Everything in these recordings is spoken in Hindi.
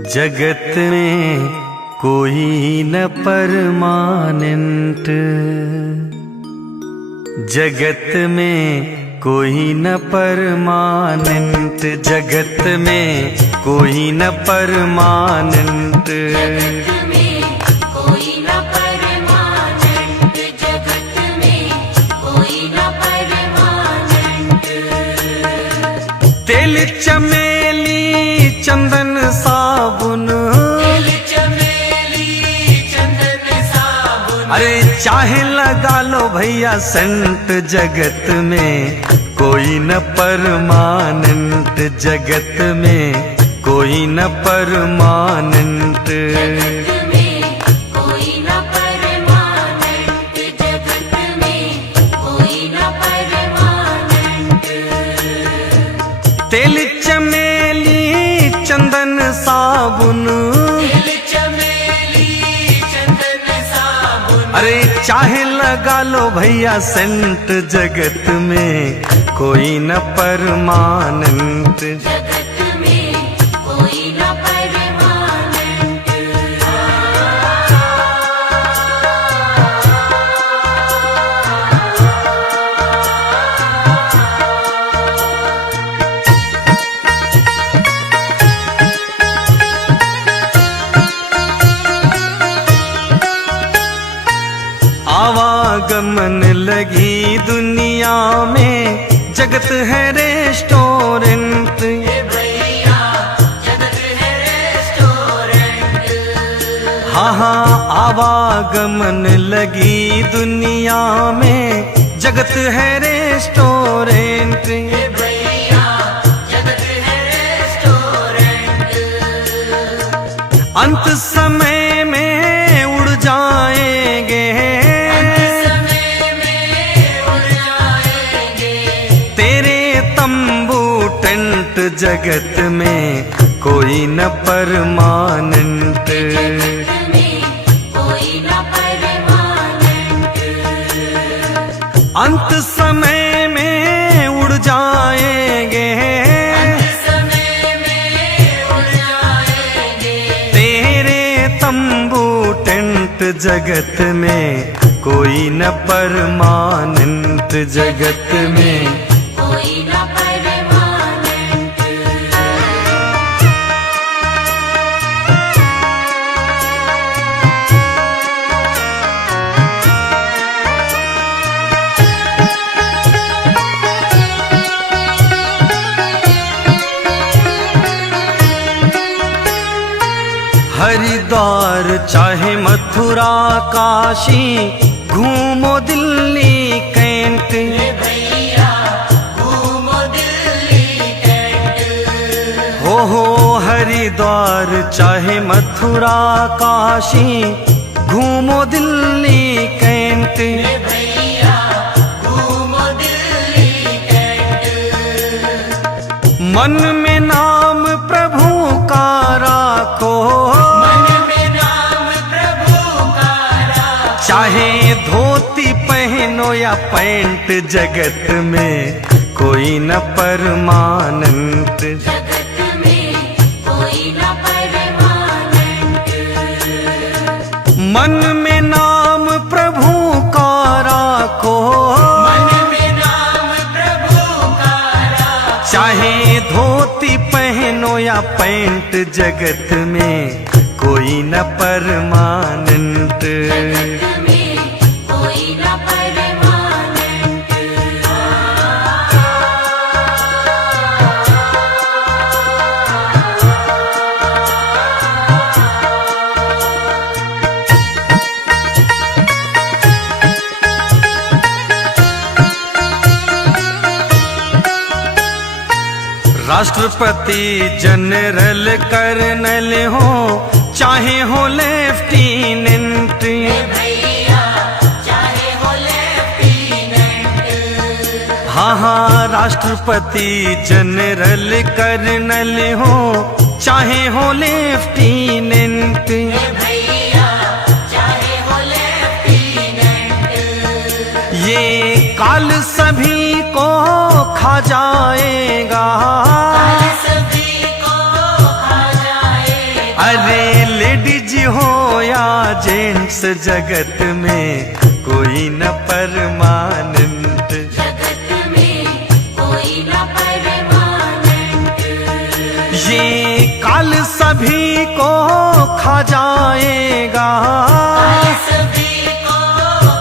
जगत में कोई न परमानेंट, जगत में कोई न परमानेंट, जगत में कोई न परमानेंट। जगत में कोई न परमानेंट, जगत में कोई न परमानेंट। तेल चमेली चंदन साबुन, तेल चमेली चंदन साबुन, अरे चाहे लगा लो भैया सेंट, जगत में कोई न परमानेंट, जगत में कोई न परमानेंट। जगत में कोई न परमानेंट, जगत में कोई न परमानेंट। तेल चमेली चंदन साबुन, तेल चमेली चंदन साबुन, अरे चाहे लगा लो भैया सेंट, जगत में कोई न परमानेंट। जगत में कोई न परमानेंट। आवागमन लगी दुनिया में, जगत है रेस्टोरेंट। भैया जगत है रेस्टोरेंट। हाँ हाँ आवागमन लगी दुनिया में, जगत है रेस्टोरेंट। भैया जगत है रेस्टोरेंट। अंत समय में उड़ जाएंगे, समय में उड़ जाएंगे। तेरे तंबू टेंट, जगत में कोई न परमानेंट। जगत में कोई न परमानेंट। अंत समय में उड़ जाएंगे, समय में उड़ जाएंगे। तेरे तंबू टेंट, जगत में कोई न परमानेंट, जगत में कोई न परमानेंट। हरिद्वार चाहे मथुरा काशी, घूमो दिल्ली कैंट। भैया घूमो दिल्ली कैंट। हो हरिद्वार चाहे मथुरा काशी, घूमो दिल्ली कैंट। भैया घूमो दिल्ली कैंट। मन में नाम प्रभु का राखो, मन में नाम प्रभु का राखो। चाहे धोती पहनो या पैंट, जगत में कोई न परमानेंट। जगत में कोई न परमानेंट। मन में नाम प्रभु का राखो, मन में नाम प्रभु का राखो। चाहे धोती पहनो या पैंट, जगत में कोई न परमानेंट। जगत में कोई न परमानेंट। राष्ट्रपति जनरल कर्नल हो, चाहे हो लेफ्टिनेंट। भैया चाहे हो लेफ्टिनेंट। हाँ हाँ राष्ट्रपति जनरल कर्नल हो, चाहे हो लेफ्टिनेंट। भैया चाहे हो लेफ्टिनेंट। ये काल सभी को खा जाएगा, सभी को खा जाए। अरे लेडीज हो या जेंट्स जगत में कोई न परमानेंट। जगत में कोई न परमानेंट। ये काल सभी को खा जाएगा, सभी को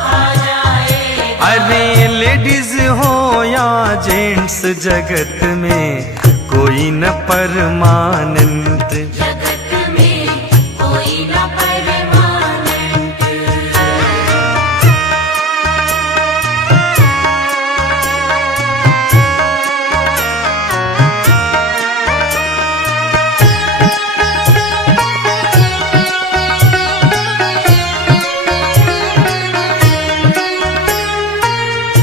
खा जाएगा। अरे लेडीज हो या जेंट्स जगत में कोई न परमानेंट। जगत में कोई न परमानेंट।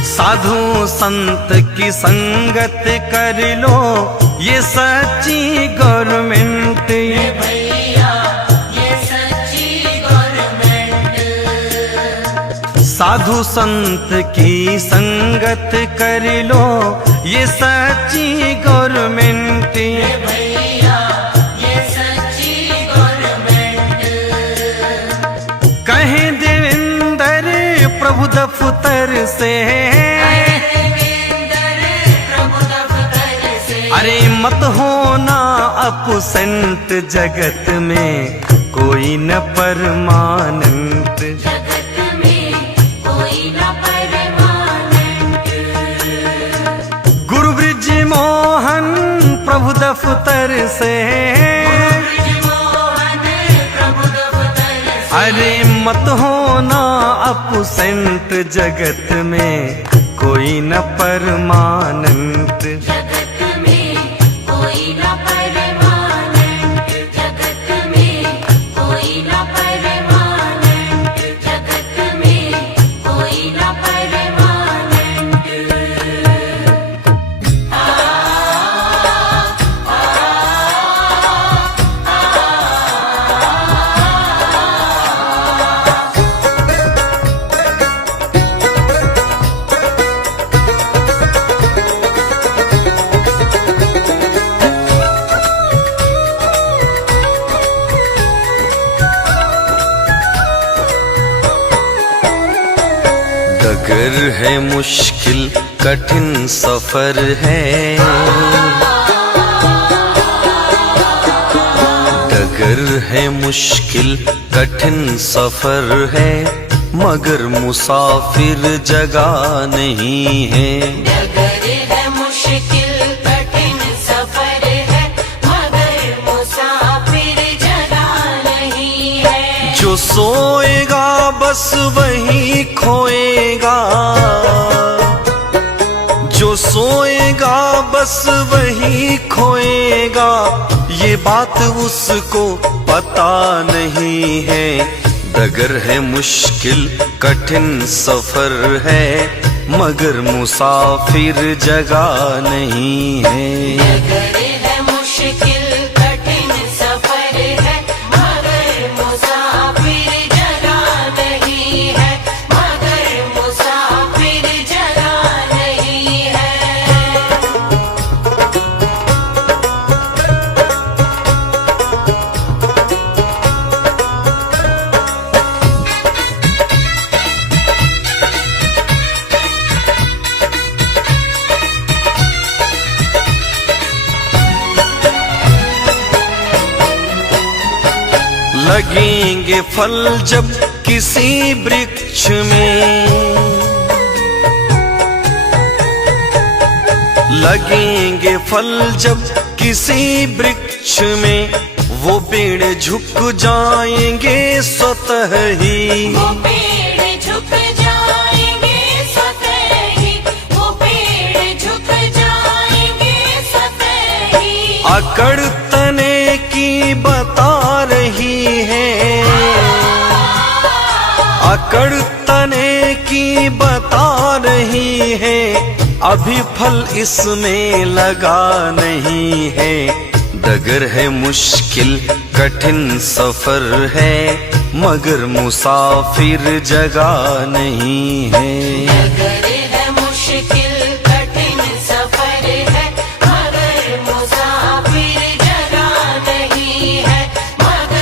साधु संत की संगत कर लो, ये सच्ची गवर्नमेंट। भैया ये सच्ची गवर्नमेंट। साधु संत की संगत कर लो, ये सच्ची गवर्नमेंट। भैया ये सच्ची गवर्नमेंट। कहें देवेंद्र प्रभु दफ्तर से, अरे मत होना अपसेंट। जगत में कोई न परमानेंट। जगत में कोई न परमानेंट। गुरु ब्रिज मोहन प्रभु दफ्तर से, अरे मत होना अपसेंट। जगत में कोई न परमानेंट। जगत में कोई न परमानेंट। जगत में कोई न परमानेंट। जगत में कोई न परमानेंट। डगर है मुश्किल कठिन सफर है, डगर है मुश्किल कठिन सफर है, मगर मुसाफिर जगह नहीं है। डगर है मुश्किल कठिन सफर है, मगर मुसाफिर जगह नहीं है। जो सोएगा बस वही खोएगा, जो सोएगा बस वही खोएगा, ये बात उसको पता नहीं है। डगर है मुश्किल कठिन सफर है, मगर मुसाफिर जगह नहीं है। डगर है मुश्किल कठिन सफर है, मगर मुसाफिर जगह नहीं है। मगर मुसाफिर जगह नहीं है। लगेंगे फल जब किसी वृक्ष में, लगेंगे फल जब किसी वृक्ष में, वो पेड़ झुक जाएंगे स्वतः ही। वो पेड़ झुक जाएंगे स्वतः ही। वो पेड़ झुक जाएंगे स्वतः ही। अकड़ तने की बता रही है, अकड़ तने की बता रही है, अभी फल इसमें लगा नहीं है। डगर है मुश्किल कठिन सफर है, मगर मुसाफिर जगह नहीं है। डगर है मुश्किल कठिन सफर है, मगर मुसाफिर जगह नहीं है। मगर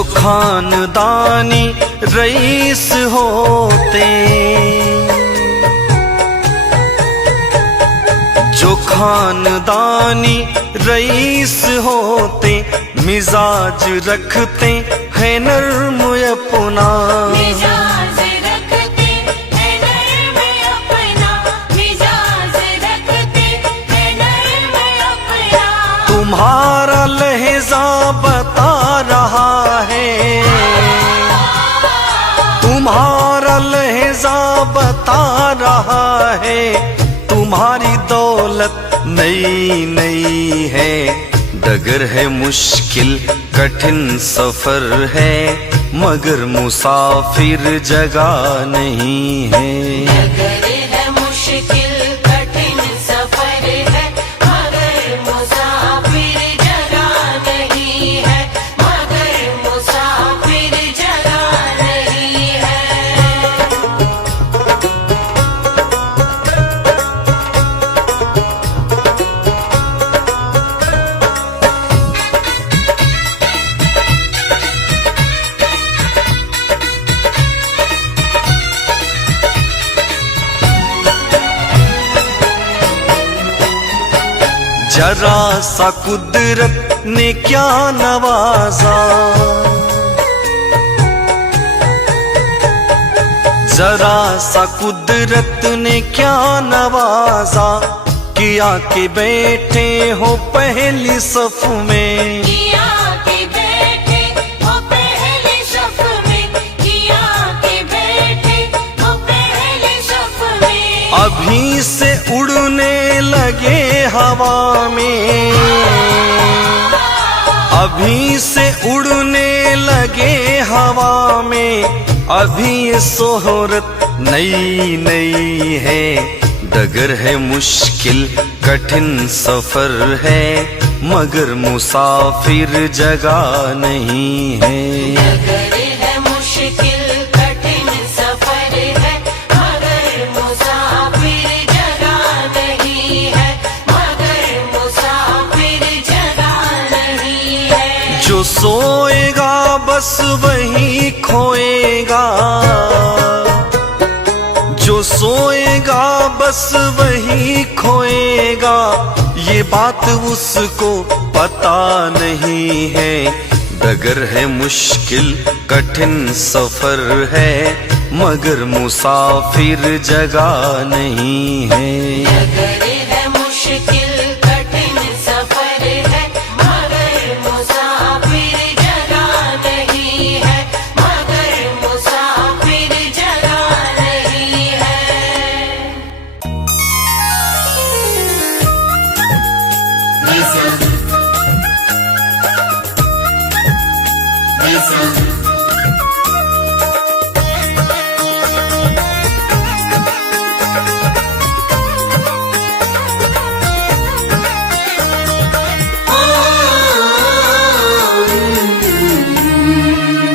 जो खानदानी रईस होते, जो खानदानी रईस होते, मिजाज रखते हैं नर्म अपना, मिजाज रखते हैं नर्म अपना, मिजाज रखते हैं नर्म अपना। तुम्हारा लहजा बता रहा है, तुम्हारा लहजा बता रहा है, तुम्हारी दौलत नई नई है। डगर है मुश्किल कठिन सफर है, मगर मुसाफिर जगह नहीं है। डगर है मुश्किल कठिन सफर है, मगर मुसाफिर जगह नहीं है, मगर मुसाफिर जगह नहीं है। जरा सा कुदरत ने क्या नवाजा, जरा सा कुदरत ने क्या नवाजा, किया के बैठे हो पहली सफ में, किया के बैठे हो पहले सफ में, किया के बैठे हो पहले सफ में। अभी से उड़ने लगे हवा में, अभी से उड़ने लगे हवा में, अभी ये सोहरत नई नई है। डगर है मुश्किल कठिन सफर है, मगर मुसाफिर जगह नहीं है। डगर है मुश्किल कठिन सफर है, मगर मुसाफिर जगह नहीं है, मगर मुसाफिर जगह नहीं है। जो सोएगा बस वही खोएगा, जो सोएगा बस वही खोएगा, ये बात उसको पता नहीं है। डगर है मुश्किल कठिन सफर है, मगर मुसाफिर जगह नहीं है। डगर है मुश्किल कठिन सफर है, मगर मुसाफिर जगह नहीं है, मगर मुसाफिर जगह नहीं है।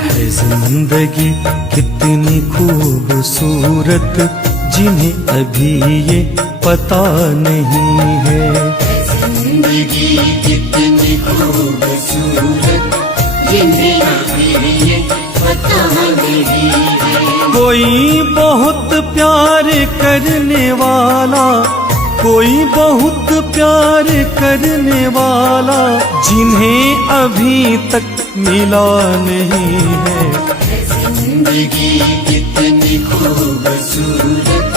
है जिंदगी कितनी खूबसूरत, जिन्हें अभी ये पता नहीं है। जिंदगी कितनी खूबसूरत, जिन्हें अभी ये पता नहीं है। कोई बहुत प्यार करने वाला, कोई बहुत प्यार करने वाला, जिन्हें अभी तक मिला नहीं है। जिंदगी कितनी खूबसूरत,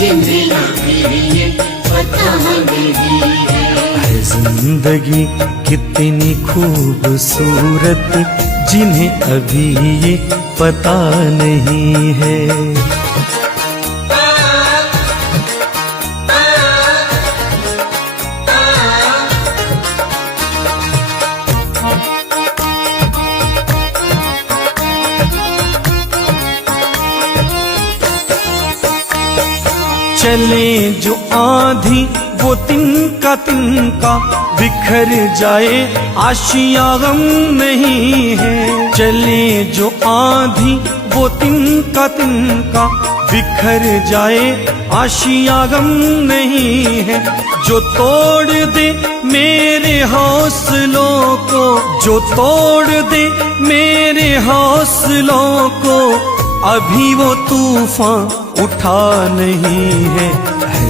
जिन्हें अभी ये पता नहीं है। है जिंदगी कितनी खूबसूरत, जिन्हें अभी ये पता नहीं है। चले जो आंधी वो तिनका बिखर जाए, आशिया गम नहीं है। चले जो आंधी वो तिनका बिखर जाए, आशिया गम नहीं है। जो तोड़ दे मेरे हौसलों को, जो तोड़ दे मेरे हौसलों को, अभी वो तूफान उठा नहीं है।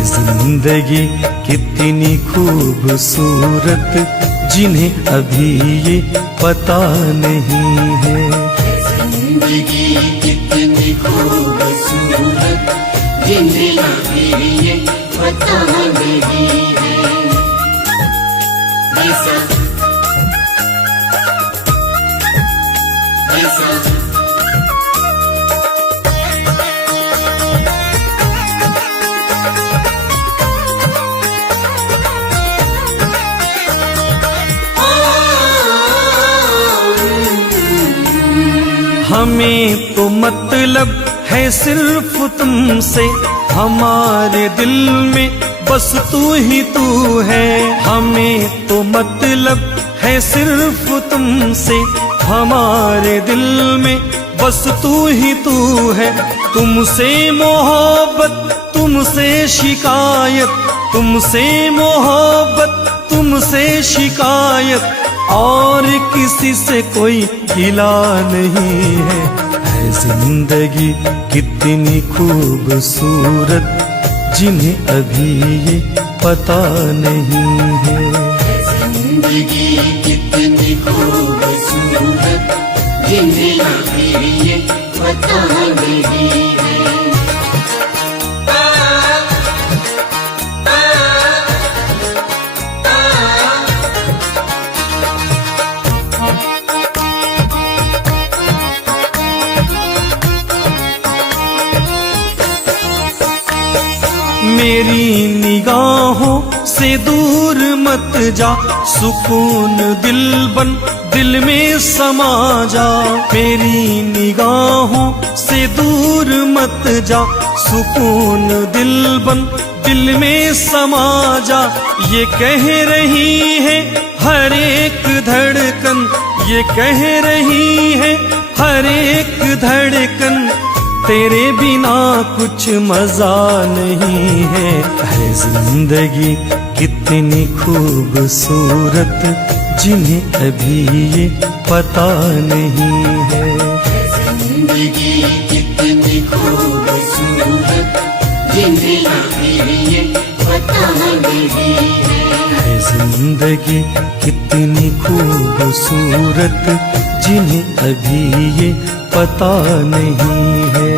जिंदगी कितनी खूबसूरत, जिन्हें अभी ये पता नहीं है। जिंदगी कितनी खूबसूरत, जिन्हें अभी ये पता नहीं है। ऐसा ऐसा हमें तो मतलब है सिर्फ तुमसे, हमारे दिल में बस तू ही तू है। हमें तो मतलब है सिर्फ तुमसे, हमारे दिल में बस तू ही तू है। तुमसे मोहब्बत, तुमसे शिकायत, तुमसे मोहब्बत, तुमसे शिकायत, और किसी से कोई गिला नहीं है। जिंदगी कितनी खूबसूरत, जिन्हें अभी ये पता नहीं है। जिंदगी कितनी खूबसूरत, जिन्हें अभी ये पता नहीं है। मेरी निगाहों से दूर मत जा, सुकून दिल बन दिल में समा जा। मेरी निगाहों से दूर मत जा, सुकून दिल बन दिल में समा जा। ये कह रही है हर एक धड़कन, ये कह रही है हर एक धड़कन, तेरे बिना कुछ मजा नहीं है। जिंदगी कितनी खूबसूरत, जिन्हें अभी ये पता नहीं है। जिंदगी कितनी खूबसूरत, जिन्हें अभी ये पता नहीं है। जिंदगी कितनी खूबसूरत, जिन्हें अभी ये पता नहीं है।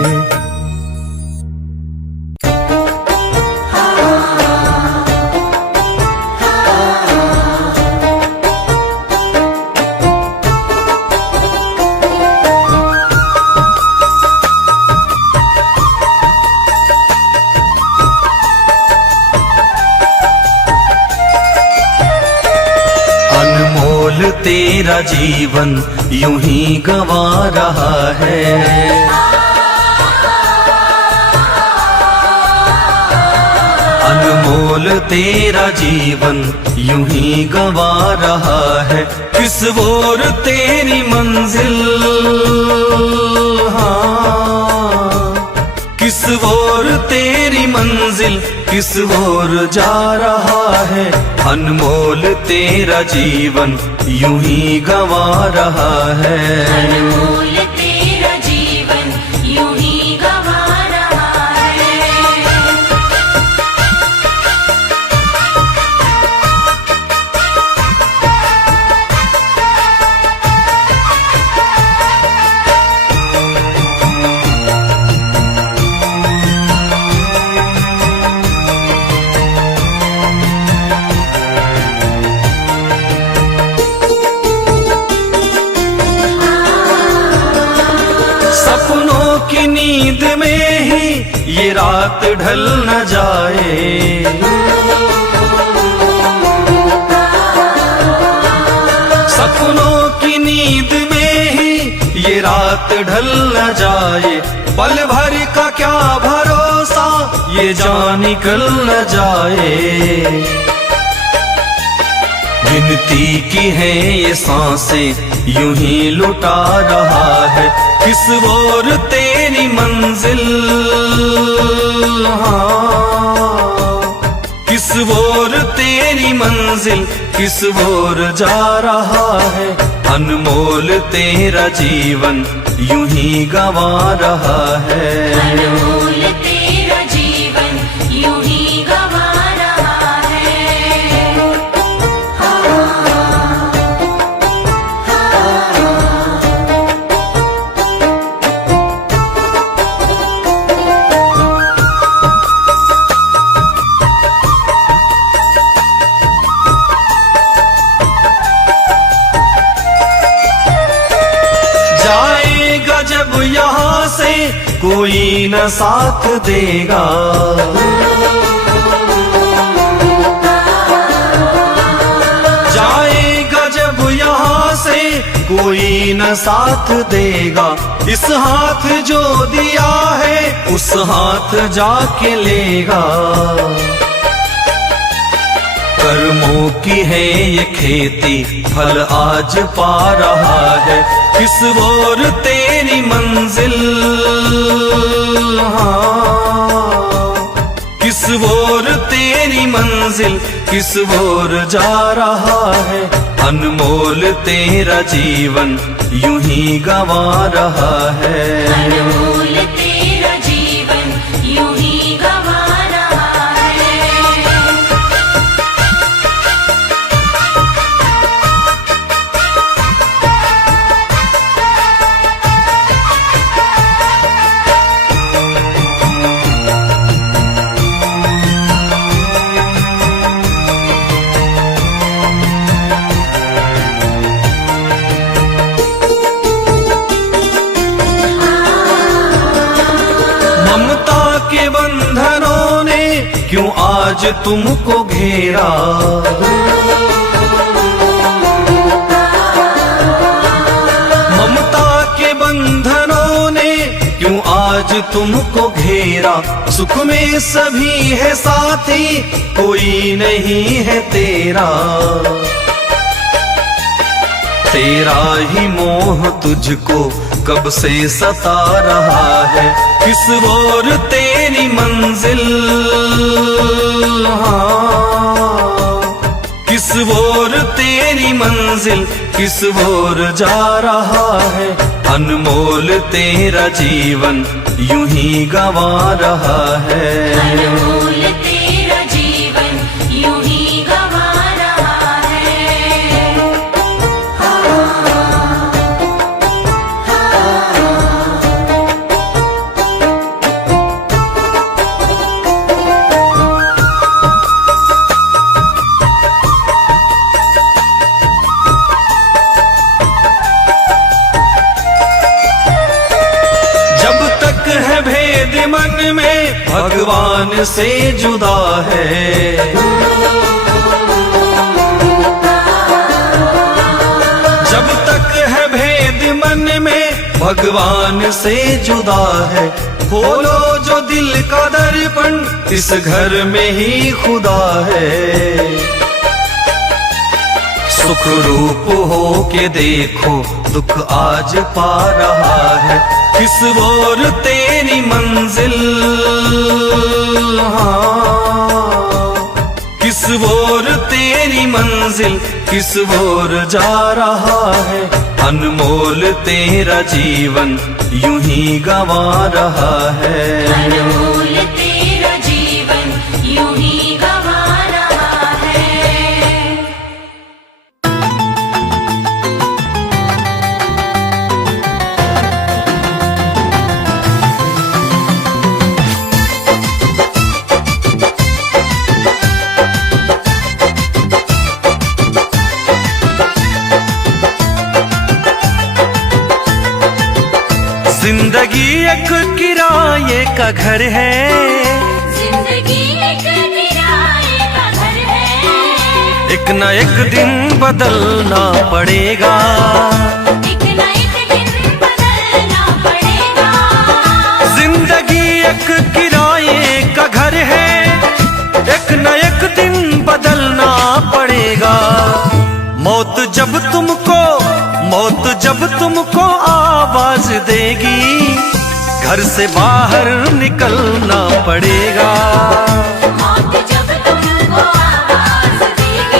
अनमोल तेरा जीवन यूं ही गंवा रहा है। अनमोल तेरा जीवन यूं ही गंवा रहा है। किस ओर तेरी मंजिल, हाँ, किस ओर तेरी मंजिल, किस ओर जा रहा है। अनमोल तेरा जीवन यूं ही गंवा रहा है। अनमोल तेरा जीवन यूं ही गंवा रहा है। सपनों की नींद में ही ये रात ढल न जाए। सपनों की नींद में ही ये रात ढल न जाए। पल भर का क्या भरोसा, ये जान निकल न जाए। गिनती की है ये सांसें यूं ही लुटा रहा है। किस ओर तेरी मंजिल, हाँ, किस ओर तेरी मंजिल किस ओर जा रहा है, अनमोल तेरा जीवन यूं ही गंवा रहा है। अनमोल तेरा जीवन यूं ही गंवा रहा है। जाएगा जब यहाँ से कोई न साथ देगा, जाएगा जब यहाँ से कोई न साथ देगा, इस हाथ जो दिया है उस हाथ जाके लेगा। कर्मों की है ये खेती फल आज पा रहा है, किस ओर तेरी मंजिल, हाँ, किस ओर तेरी मंजिल किस ओर जा रहा है, अनमोल तेरा जीवन यूं ही गंवा रहा है। अनमोल तेरा जीवन यूं ही गंवा रहा है। ममता के बंधनों ने क्यों आज तुमको घेरा, ममता के बंधनों ने क्यों आज तुमको घेरा, सुख में सभी है साथी कोई नहीं है तेरा, तेरा ही मोह तुझको कब से सता रहा है, किस ओर तेरी मंजिल, हाँ, किस ओर तेरी मंजिल किस ओर जा रहा है, अनमोल तेरा जीवन यूं ही गंवा रहा है। अनमोल तेरा जीवन यूं ही गंवा रहा है। जब तक है भेद मन में भगवान से जुदा है, जब तक है भेद मन में भगवान से जुदा है, खोलो जो दिल का दर्पण इस घर में ही खुदा है, सुख रूप हो के देखो दुख आज पा रहा है, किस ओर तेरी मंजिल, हाँ, किस ओर तेरी मंजिल किस ओर जा रहा है, अनमोल तेरा जीवन यूं ही गंवा रहा है। अनमोल तेरा जीवन यूं ही गंवा रहा है। जिंदगी एक किराए का घर है, जिंदगी एक किराए का घर है, एक न एक दिन बदलना पड़ेगा, एक न एक दिन बदलना पड़ेगा। जिंदगी एक किराए का घर है, एक न एक दिन बदलना पड़ेगा, मौत जब तुमको आवाज देगी, घर से बाहर निकलना पड़ेगा। मौत जब तुमको आवाज देगी,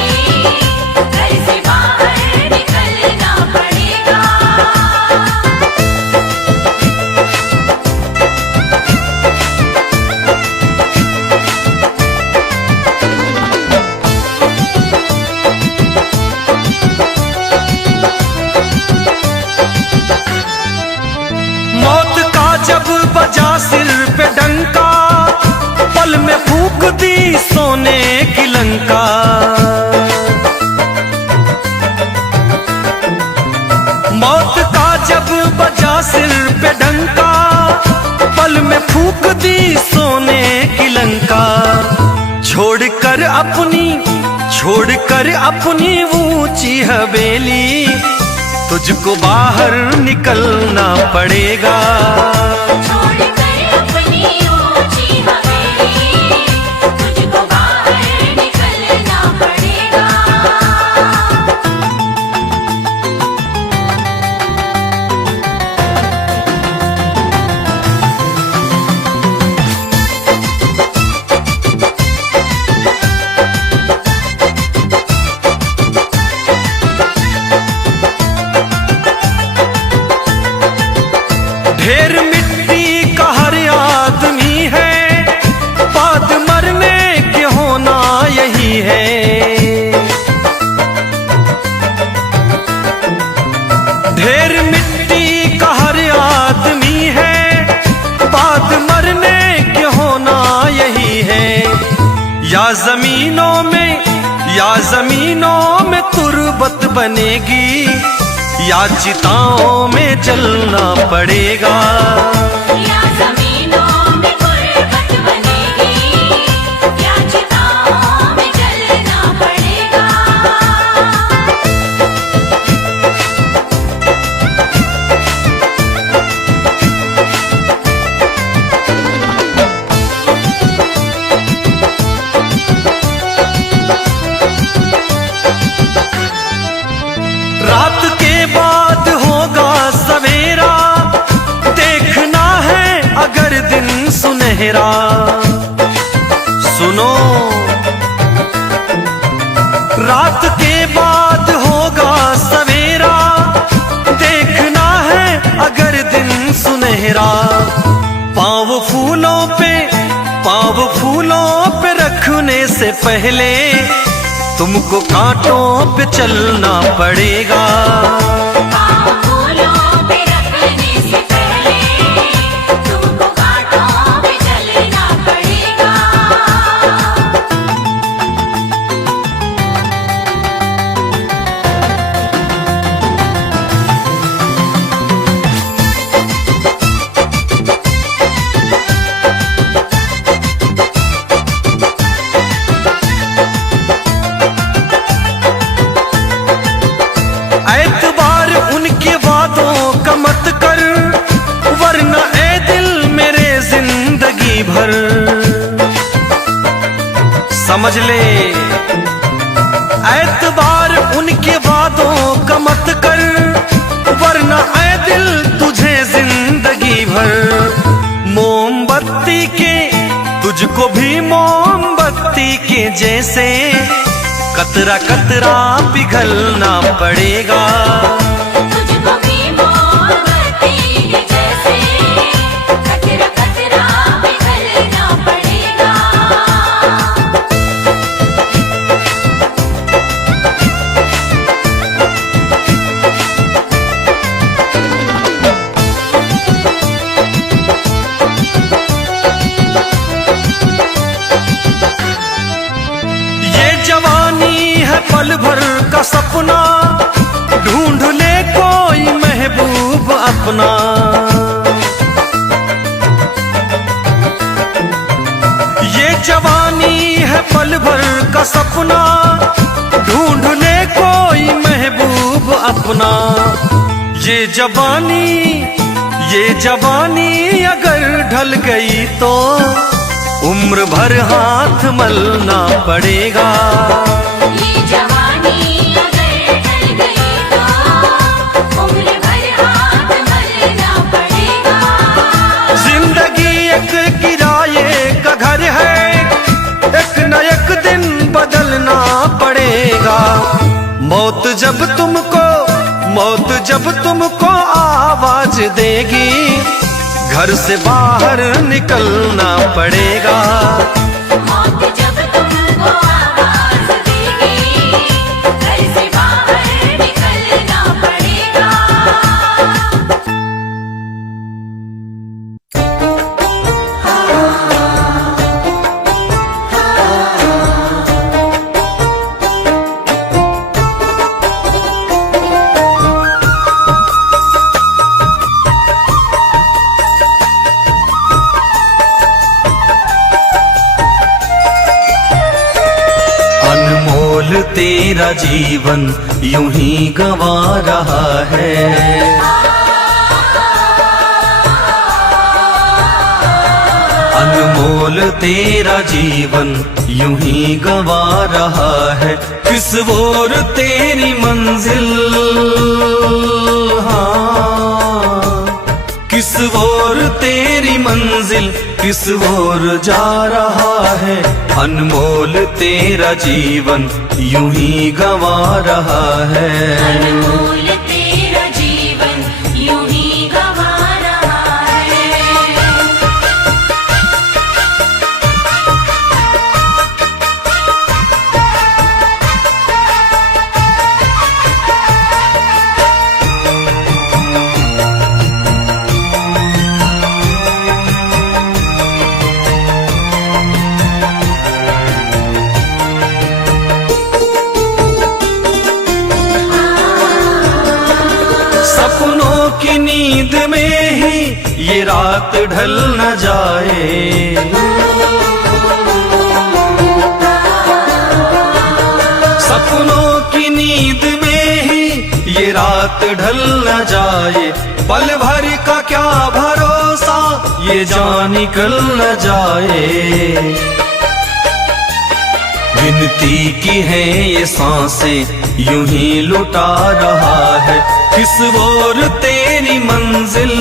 फूक दी सोने की लंका। मौत का जब बजा सिर पे डंका, पल में फूक दी सोने की लंका। छोड़कर अपनी ऊंची हवेली, तुझको बाहर निकलना पड़ेगा। छोड़कर अपनी ऊंची हवेली, तुझको बाहर निकलना पड़ेगा। ढेर मिट्टी का हर आदमी है, बाद मरने के होना यही है। ढेर मिट्टी का हर आदमी है, बाद मरने के होना यही है। या जमीनों में तुरबत बनेगी, या चिताओं में जलना पड़ेगा। या जमीनों में गुर्बत बनेगी, या चिताओं में जलना पड़ेगा। रात के बाद होगा सवेरा, देखना है अगर दिन सुनहरा। सुनो, रात के बाद होगा सवेरा, देखना है अगर दिन सुनहरा। पाँव फूलों पे रखने से पहले तुमको कांटों पे चलना पड़ेगा। पाँव फूलों पे रखने से पहले तुमको कांटों पे चलना पड़ेगा। एतबार उनके वादों का मत कर, वरना ए दिल मेरे जिंदगी भर। समझ ले, एतबार उनके वादों का मत कर, वरना ए दिल तुझे जिंदगी भर। तुझको भी मोमबत्ती के जैसे कतरा कतरा पिघलना पड़ेगा। तुझको भी मोमबत्ती के जैसे कतरा कतरा पिघलना पड़ेगा। ये जवानी है पल भर का सपना, ढूंढ ले कोई महबूब अपना। ये जवानी है पल भर का सपना, ढूंढ ले कोई महबूब अपना। ये जवानी अगर ढल गई तो उम्र भर हाथ मलना पड़ेगा। ये जवानी अगर ढल गई तो उम्र भर हाथ मलना पड़ेगा। जिंदगी एक किराए का घर है, एक न एक दिन बदलना पड़ेगा। मौत जब तुमको आवाज देगी, घर से बाहर निकलना पड़ेगा। मौत जब तुमको आवाज देगी, घर से बाहर निकलना पड़ेगा। तेरा जीवन यूं ही गंवा रहा है। अनमोल तेरा जीवन यूं ही गंवा रहा है। किस ओर तेरी मंजिल, हाँ, किस ओर तेरी मंजिल, किस ओर जा रहा है। अनमोल तेरा जीवन यूं ही गंवा रहा है। अनमोल तेरा जीवन यूं ही गंवा रहा है। सपनों की नींद में ही ये रात ढल न जाए। सपनों की नींद में ही ये रात ढल न जाए। पल भर का क्या भरोसा, ये जान निकल न जाए। गिनती की है ये सांसें यूं ही लुटा रहा है। किस ओर तेरी मंजिल,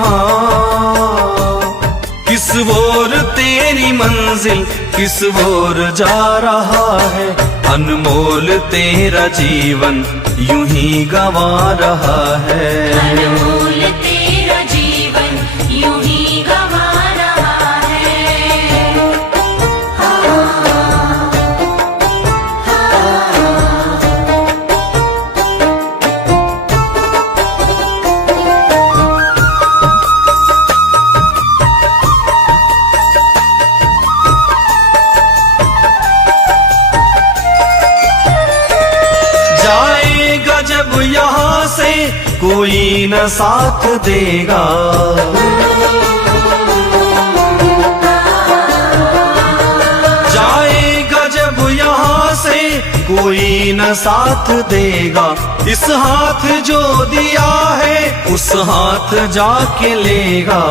हाँ, किस ओर तेरी मंजिल, किस ओर जा रहा है। अनमोल तेरा जीवन यूं ही गंवा रहा है। अनमोल तेरा जीवन यूं ही गंवा रहा है। जाएगा जब यहाँ से कोई न साथ देगा। जाएगा जब यहाँ से कोई न साथ देगा। इस हाथ जो दिया है उस हाथ जाके लेगा।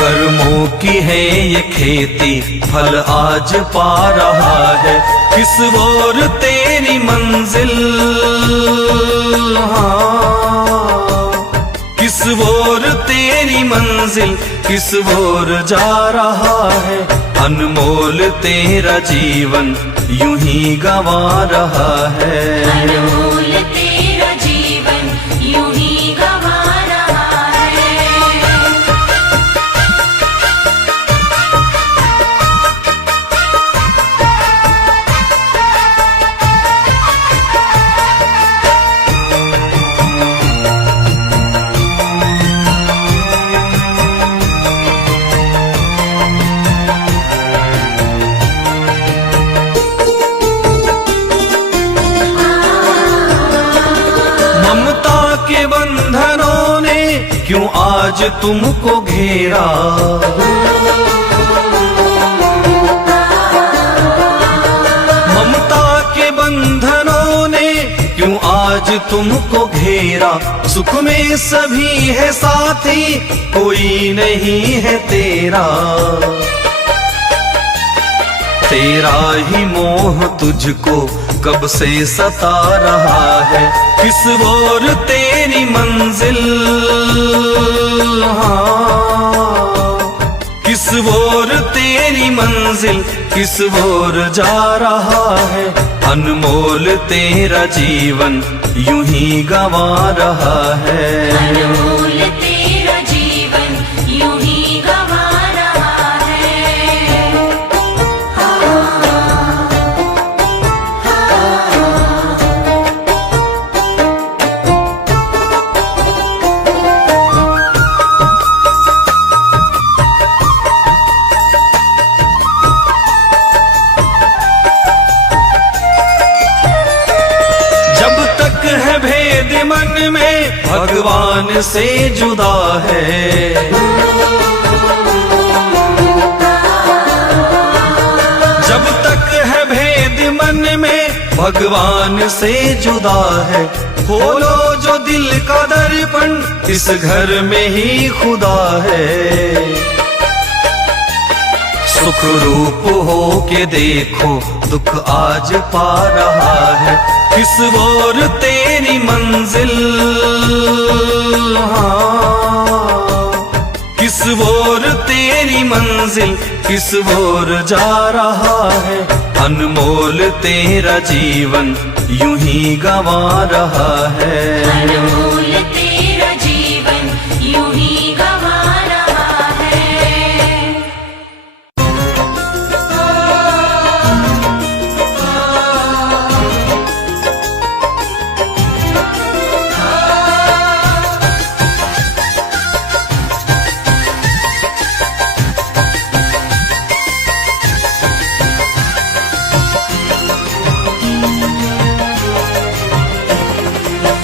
कर्मों की है ये खेती, फल आज पा रहा है। किस ओर तेरी मंजिल, हाँ, किस ओर तेरी मंजिल, किस ओर जा रहा है। अनमोल तेरा जीवन यूं ही गंवा रहा है। अनमोल तेरा जीवन यूं ही गंवा रहा है। ममता के बंधनों ने क्यों आज तुमको घेरा। ममता के बंधनों ने क्यों आज तुमको घेरा। सुख में सभी है साथी, कोई नहीं है तेरा। तेरा ही मोह तुझको कब से सता रहा है। किस ओर तेरी मंजिल, हाँ, किस ओर तेरी मंजिल, किस ओर जा रहा है। अनमोल तेरा जीवन यूं ही गंवा रहा है। अनमोल तेरा जीवन यूं ही गंवा रहा है। मन में भगवान से जुदा है। जब भगवान से जुदा है। खोलो जो दिल का दर्पण, इस घर में ही खुदा है। सुख रूप हो के देखो, दुख आज पा रहा है। किस ओर तेरी मंजिल, हाँ, किस ओर तेरी मंजिल, किस ओर जा रहा है। अनमोल तेरा जीवन यूं ही गंवा रहा है। अनमोल तेरा जीवन यूं ही गंवा रहा है।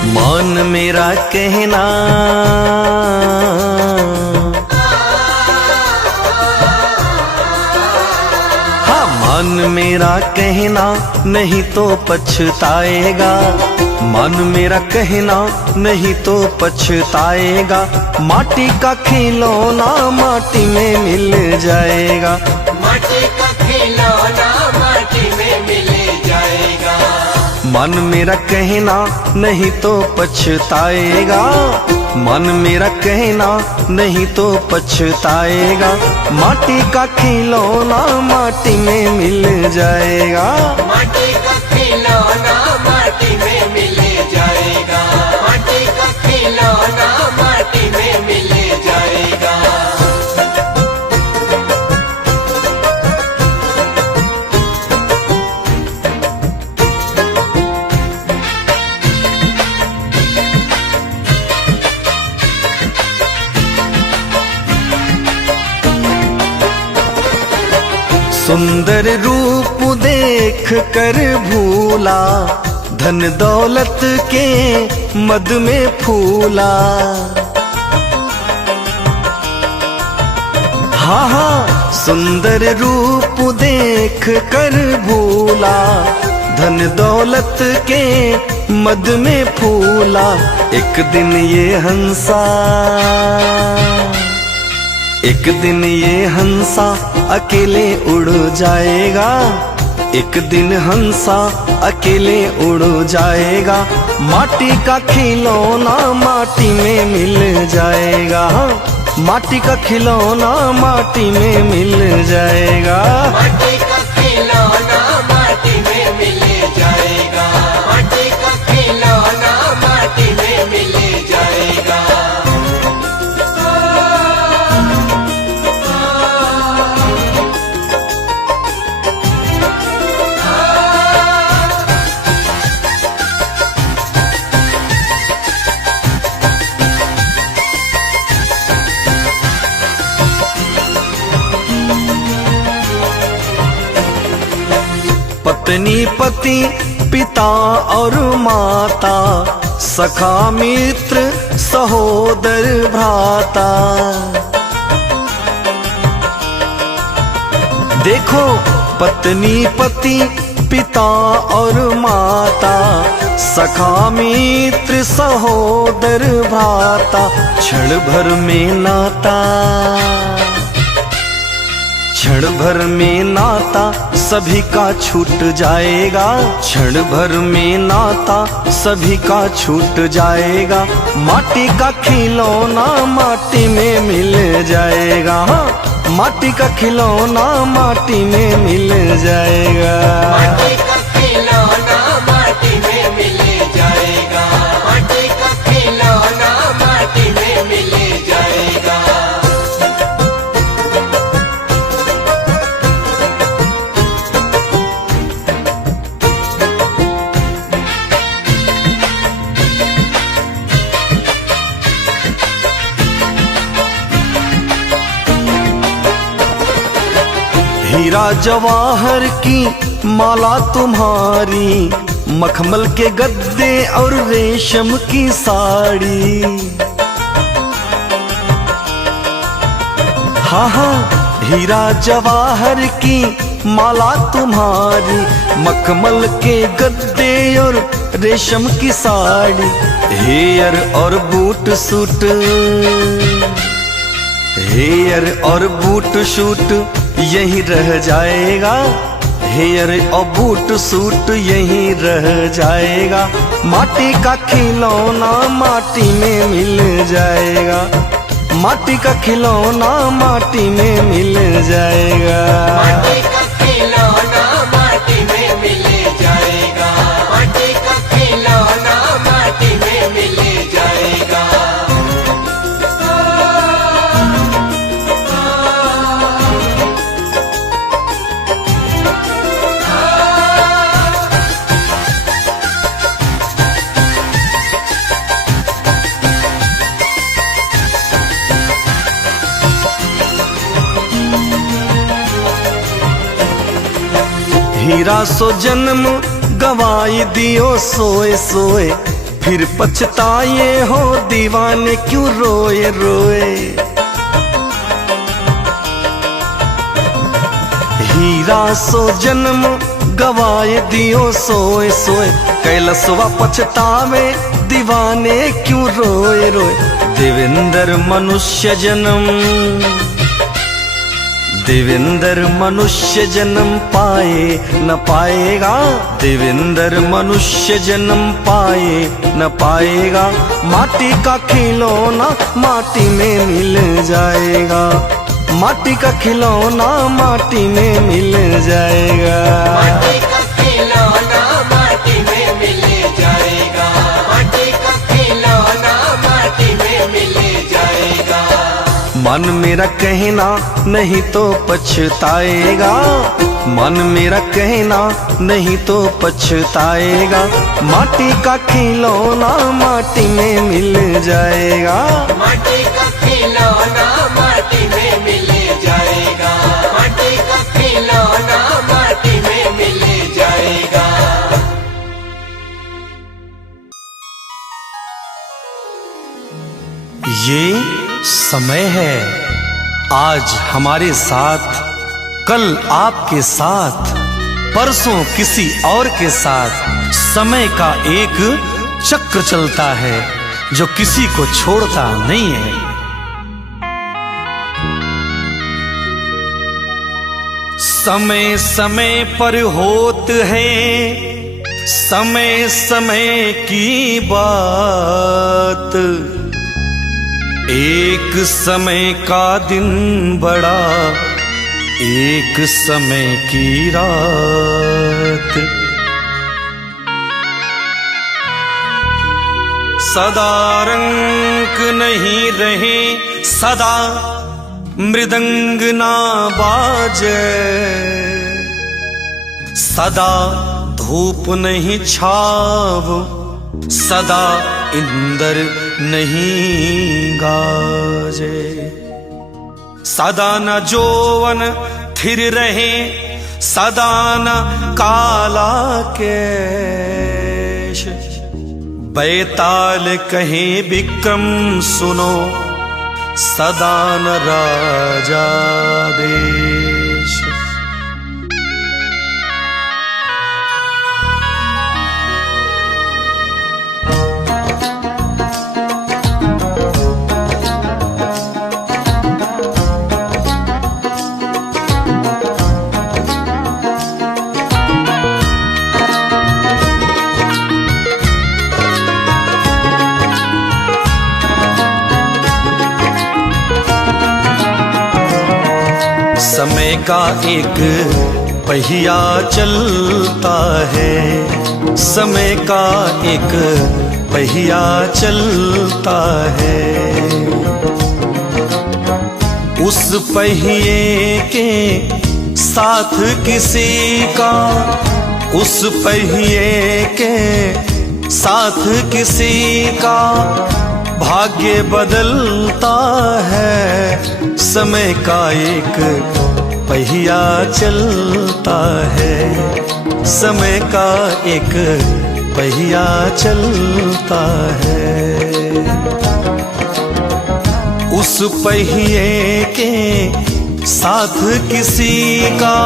मान मेरा कहना, हाँ मान मेरा कहना, नहीं तो पछताएगा। मान मेरा कहना, नहीं तो पछताएगा। माटी का खिलौना माटी में मिल जाएगा। माटी का खिलौना माटी में मिल जाएगा। मन मेरा कहना, नहीं तो पछताएगा। मन मेरा कहना, नहीं तो पछताएगा। माटी का खिलौना माटी में मिल जाएगा। माटी का खिलौना माटी में मिल जाएगा। माटी का खिलौना माटी में मिल जाएगा। सुंदर रूप देख कर भूला, धन दौलत के मद में फूला। हाँ हाँ, सुंदर रूप देख कर भूला, धन दौलत के मद में फूला। एक दिन ये हंसा, एक दिन ये हंसा अकेले उड़ जाएगा। एक दिन हंसा अकेले उड़ जाएगा। माटी का खिलौना माटी में मिल जाएगा। माटी का खिलौना माटी में मिल जाएगा। माटी का खिलौना माटी में मिल जाएगा। माटी का खिलौना माटी में मिल जाएगा। पत्नी पति पिता और माता, सखा मित्र सहोदर भ्राता। देखो पत्नी पति पिता और माता, सखा मित्र सहोदर भ्राता। क्षण भर में नाता, क्षण भर में नाता सभी का छूट जाएगा। क्षण भर में नाता सभी का छूट जाएगा। माटी का खिलौना माटी में मिल जाएगा। माटी का खिलौना माटी में मिल जाएगा। माटी का खिलौना माटी में मिल जाएगा। माटी का खिलौना माटी में मिल जाएगा। हीरा जवाहर की माला तुम्हारी, मखमल के गद्दे और रेशम की साड़ी। हाँ हाँ, हीरा जवाहर की माला तुम्हारी, मखमल के गद्दे और रेशम की साड़ी, हेयर और बूट सूट, हेयर और बूट शूट यहीं रह जाएगा, हेयर और बूट सूट यहीं रह जाएगा। माटी का खिलौना माटी में मिल जाएगा, माटी का खिलौना माटी में मिल जाएगा। माटी का खिलौना माटी में मिल जाएगा, माटी का खिलौना माटी में मिल जाएगा। हीरा सो जन्म गवाई दियो सोए सोए, फिर पछताए हो दीवाने क्यों रोए रोए। हीरा सो जन्म गवाए दियो सोए सोए, कैलसवा पछतावे दीवाने क्यों रोए रोए। देवेंद्र मनुष्य जन्म, देवेंद्र मनुष्य जन्म पाए न पाएगा, देवेंद्र मनुष्य जन्म पाए न पाएगा। माटी का खिलौना माटी में मिल जाएगा, माटी का खिलौना माटी में मिल जाएगा। माटी का खिलौना माटी में मिल जाएगा, माटी का खिलौना माटी में मिल जाएगा। मन मेरा कहना नहीं तो पछताएगा, मन मेरा कहना नहीं तो पछताएगा। माटी का खिलौना माटी में मिल जाएगा, माटी का खिलौना माटी में मिल जाएगा, माटी का खिलौना माटी में मिल जाएगा। ये समय है आज हमारे साथ, कल आपके साथ, परसों किसी और के साथ। समय का एक चक्र चलता है जो किसी को छोड़ता नहीं है। समय समय पर होत है समय समय की बात, एक समय का दिन बड़ा एक समय की रात। सदा रंग नहीं रहे सदा मृदंग ना बाजे, सदा धूप नहीं छाव सदा इंदर नहीं गाजे। सदा न जोवन थिर रहे सदा न काला केश, बैताल कहे विक्रम सुनो सदा न राजा देश। समय का एक पहिया चलता है, समय का एक पहिया चलता है। उस पहिए के साथ किसी का, उस पहिए के साथ किसी का भाग्य बदलता है। समय का एक पहिया चलता है, समय का एक पहिया चलता है। उस पहिए के साथ किसी का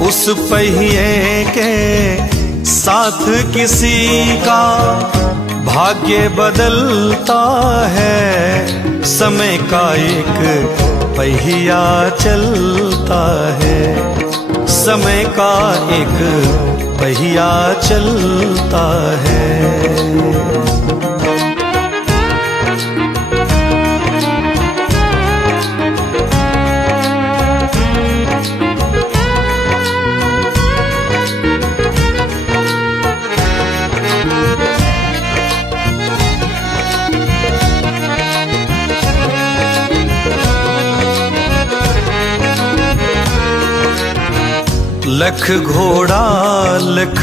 उस पहिए के साथ किसी का भाग्य बदलता है। समय का एक पहिया चलता है, समय का एक पहिया चलता है। लख घोड़ा लख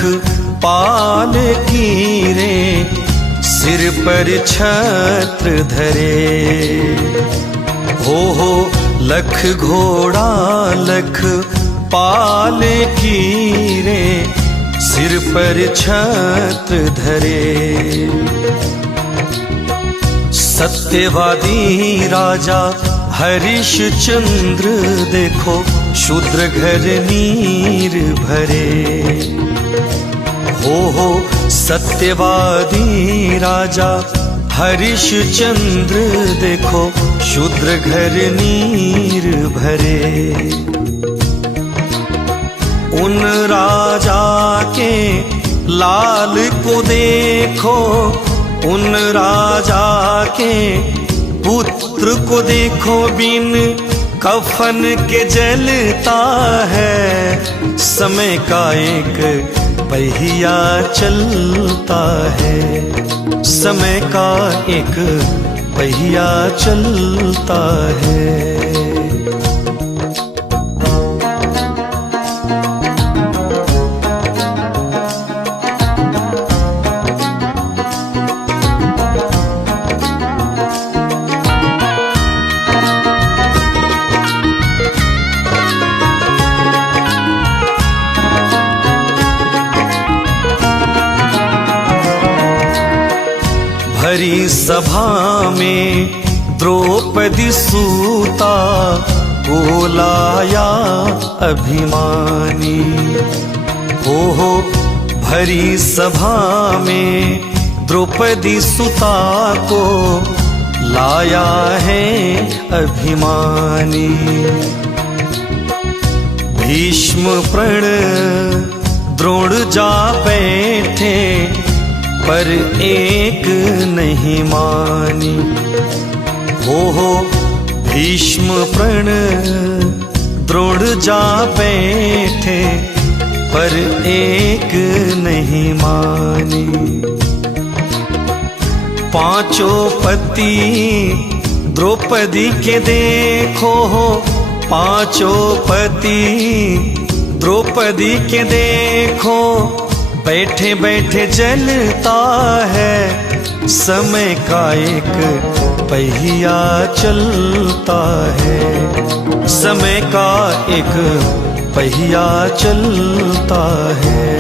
पाल कीरे, सिर पर छत्र धरे। हो लख घोड़ा लख पाल कीरे, सिर पर छत्र धरे। सत्यवादी राजा हरिश्चंद्र देखो, शूद्र घर नीर भरे। हो सत्यवादी राजा हरिश्चंद्र देखो, शूद्र घर नीर भरे। उन राजा के लाल को देखो, उन राजा के पुत्र को देखो, बिन कफन के जलता है। समय का एक पहिया चलता है, समय का एक पहिया चलता है। भरी सभा में द्रौपदी सूता, बोलाया अभिमानी। हो भरी सभा में द्रौपदी सूता को लाया है अभिमानी। भीष्म प्रण द्रोण जा बैठे, पर एक नहीं मानी। हो भीष्म प्रण द्रोण जा बैठे, पर एक नहीं मानी। पांचों पति द्रौपदी के देखो, पांचों पति द्रौपदी के देखो, बैठे बैठे जलता है। समय का एक पहिया चलता है, समय का एक पहिया चलता है।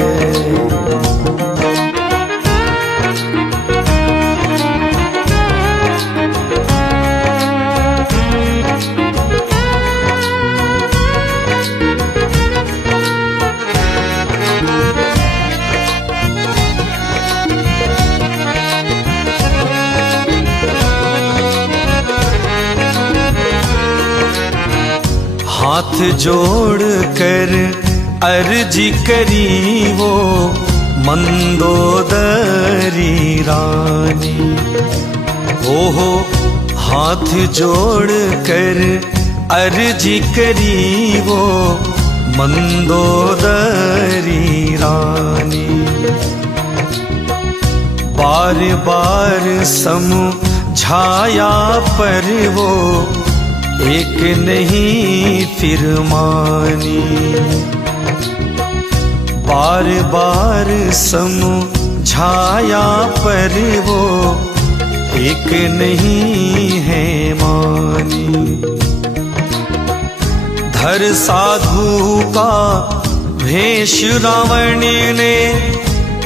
हाथ जोड़ कर अर्जी करी वो मंदोदरी रानी। हो हाथ जोड़ कर अर्जी करी वो मंदोदरी रानी। बार बार समझाया पर वो एक नहीं फिर मानी। बार बार समझाया पर वो एक नहीं है मानी। धर साधु का भेष रावण ने,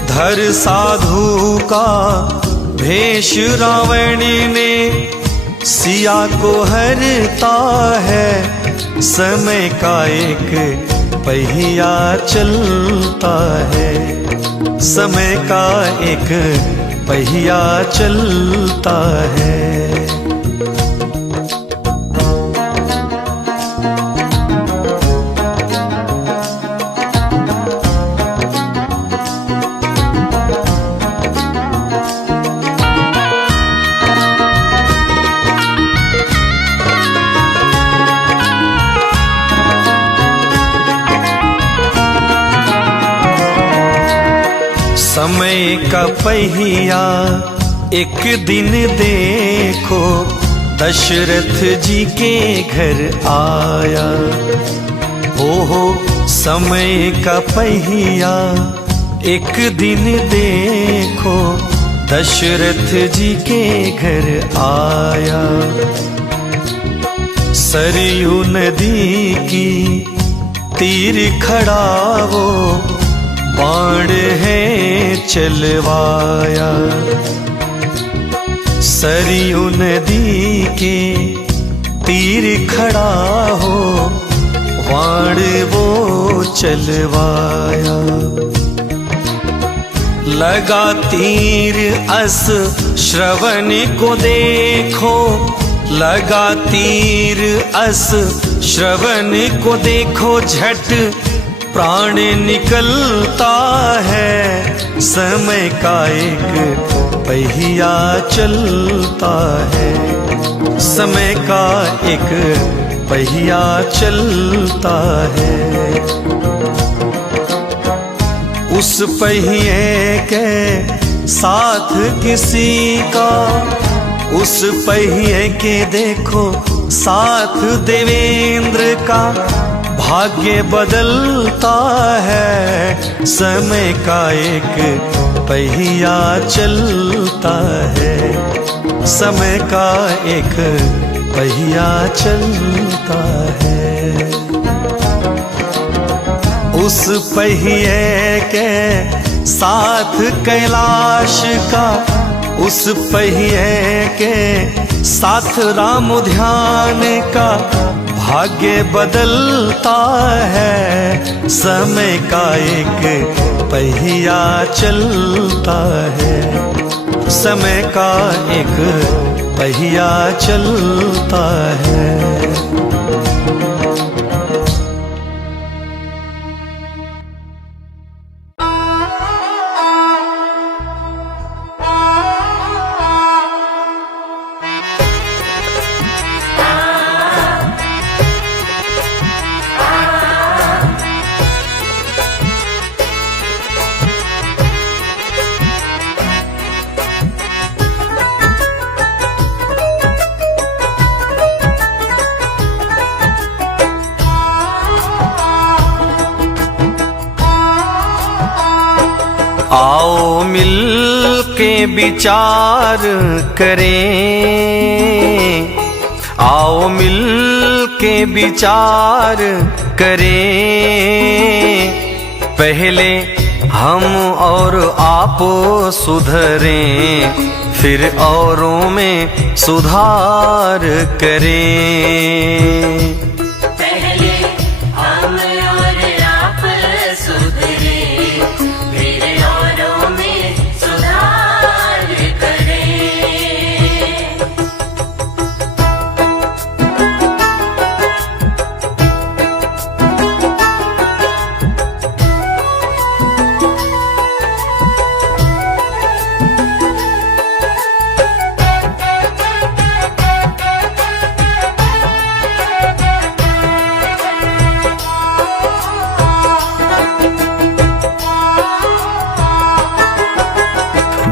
धर साधु का भेष रावण ने, सिया को हरता है। समय का एक पहिया चलता है, समय का एक पहिया चलता है। समय का पहिया एक दिन देखो दशरथ जी के घर आया। हो समय का पहिया एक दिन देखो दशरथ जी के घर आया। सरयू नदी की तीर खड़ा वो बाण है चलवाया। सरयू नदी के तीर खड़ा हो बाण वो चलवाया। लगा तीर अस श्रवण को देखो, लगा तीर अस श्रवण को देखो, झट प्राण निकलता है। समय का एक पहिया चलता है, समय का एक पहिया चलता है। उस पहिए के साथ किसी का, उस पहिए के देखो साथ देवेंद्र का, भाग्य बदलता है। समय का एक पहिया चलता है, समय का एक पहिया चलता है। उस पहिए के साथ कैलाश का, उस पहिए के साथ राम ध्यान का, भाग्य बदलता है। समय का एक पहिया चलता है, समय का एक पहिया चलता है। आओ मिल के विचार करें, आओ मिल के विचार करें। पहले हम और आप सुधरें, फिर औरों में सुधार करें।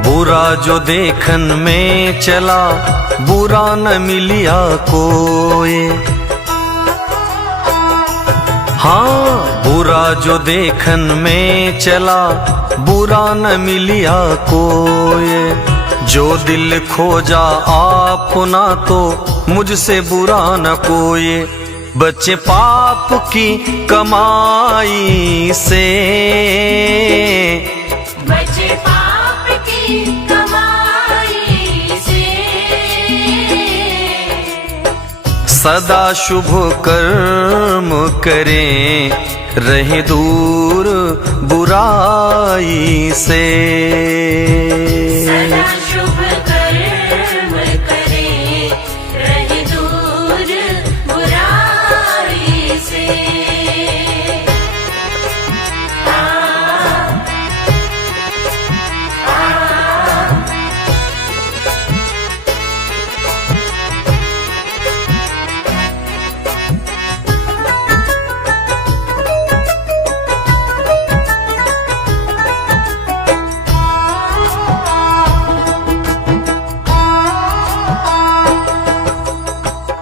बुरा जो देखन में चला, बुरा न मिलिया कोई। हाँ, बुरा जो देखन में चला, बुरा न मिलिया कोई। जो दिल खोजा आपना तो मुझसे बुरा न कोई। बच्चे पाप की कमाई से, बच्चे पाप की कमाई से। सदा शुभ कर्म करें, रहे दूर बुराई से। सदा शुभ कर्म करें, रहे दूर बुराई से।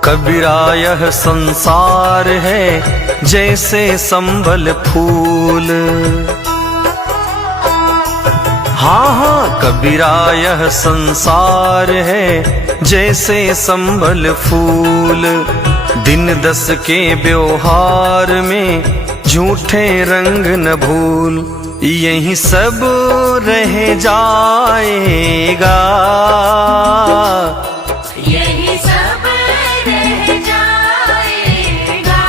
कबीरा यह संसार है जैसे संबल फूल। हाँ हाँ, कबीरा यह संसार है जैसे संबल फूल। दिन दस के व्यवहार में झूठे रंग न भूल, यही सब रह जाएगा, यही सब रह जाएगा।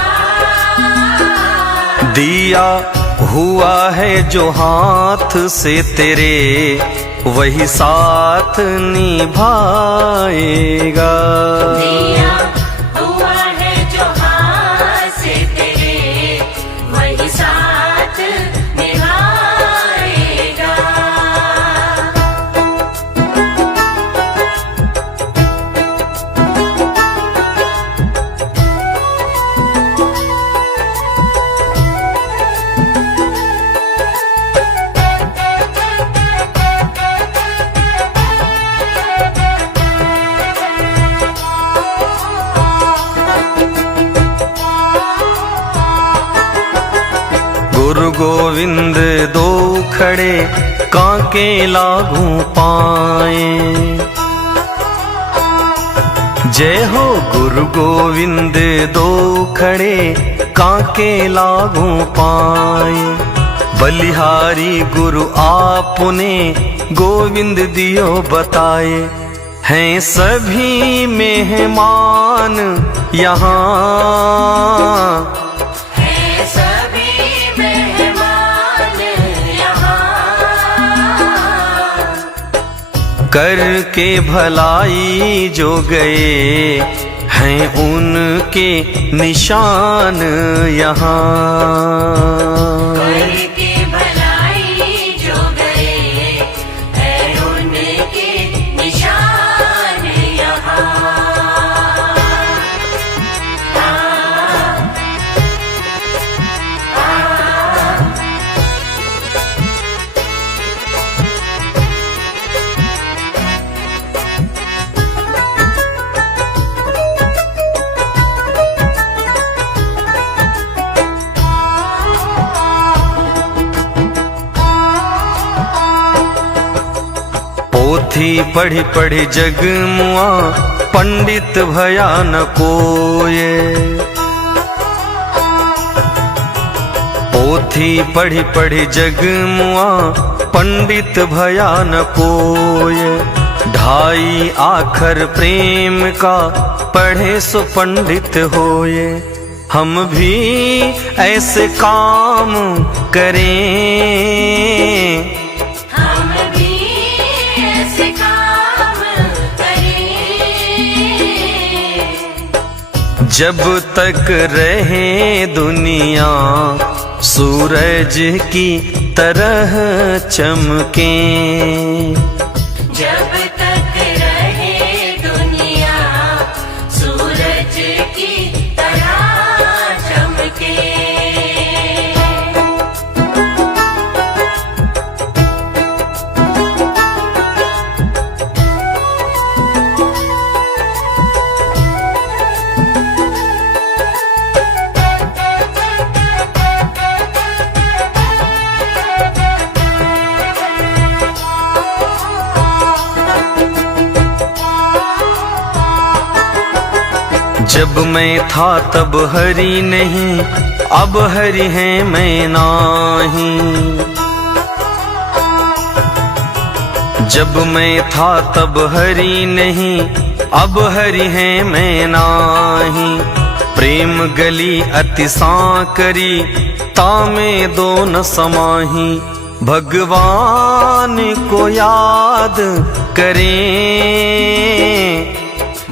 दिया हुआ है जो हाथ से तेरे, वही साथ निभाएगा। दिया हुआ है जो हाथ से तेरे, वही साथ निभाएगा। गुरु गोविंद दो खड़े कांके लागू पाए। जय हो गुरु गोविंद दो खड़े कांके लागू पाए। बलिहारी गुरु आपने गोविंद दियो बताए, हैं सभी मेहमान यहाँ, है सभी मेहमान यहाँ। करके भलाई जो गए हैं उनके निशान यहाँ। करके भलाई जो गए हैं उनके निशान यहाँ। पोथी पढ़ी पढ़ी जग मुआ, पंडित भया न कोये। पोथी पढ़ी पढ़ी जग मुआ, पंडित भया न कोये। ढाई आखर प्रेम का पढ़े सो पंडित होए। हम भी ऐसे काम करें, हम भी ऐसे काम करें। जब तक रहे दुनिया सूरज की तरह चमके। जब तक रहे दुनिया सूरज की तरह चमके। जब मैं था तब हरि नहीं, अब हरि है मैं नाही। जब मैं था तब हरि नहीं, अब हरि है मैं नाही। प्रेम गली अति सांकरी, तामे दो न समाही भगवान को याद करें।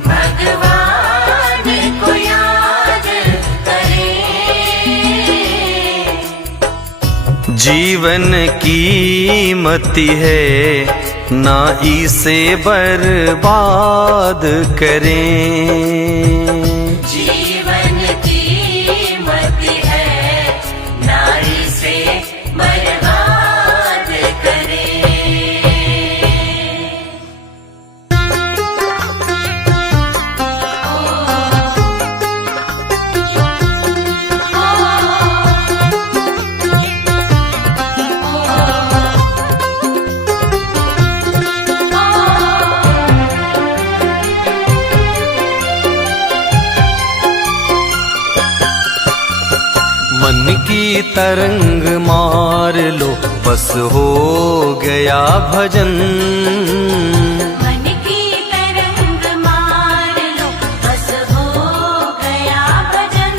भगवान को याद करें। जीवन कीमती है ना इसे बर्बाद करें। जीवन कीमत है ना इसे बर्बाद करें। मन की तरंग मार लो बस हो गया भजन। मन की तरंग मार लो बस हो गया भजन।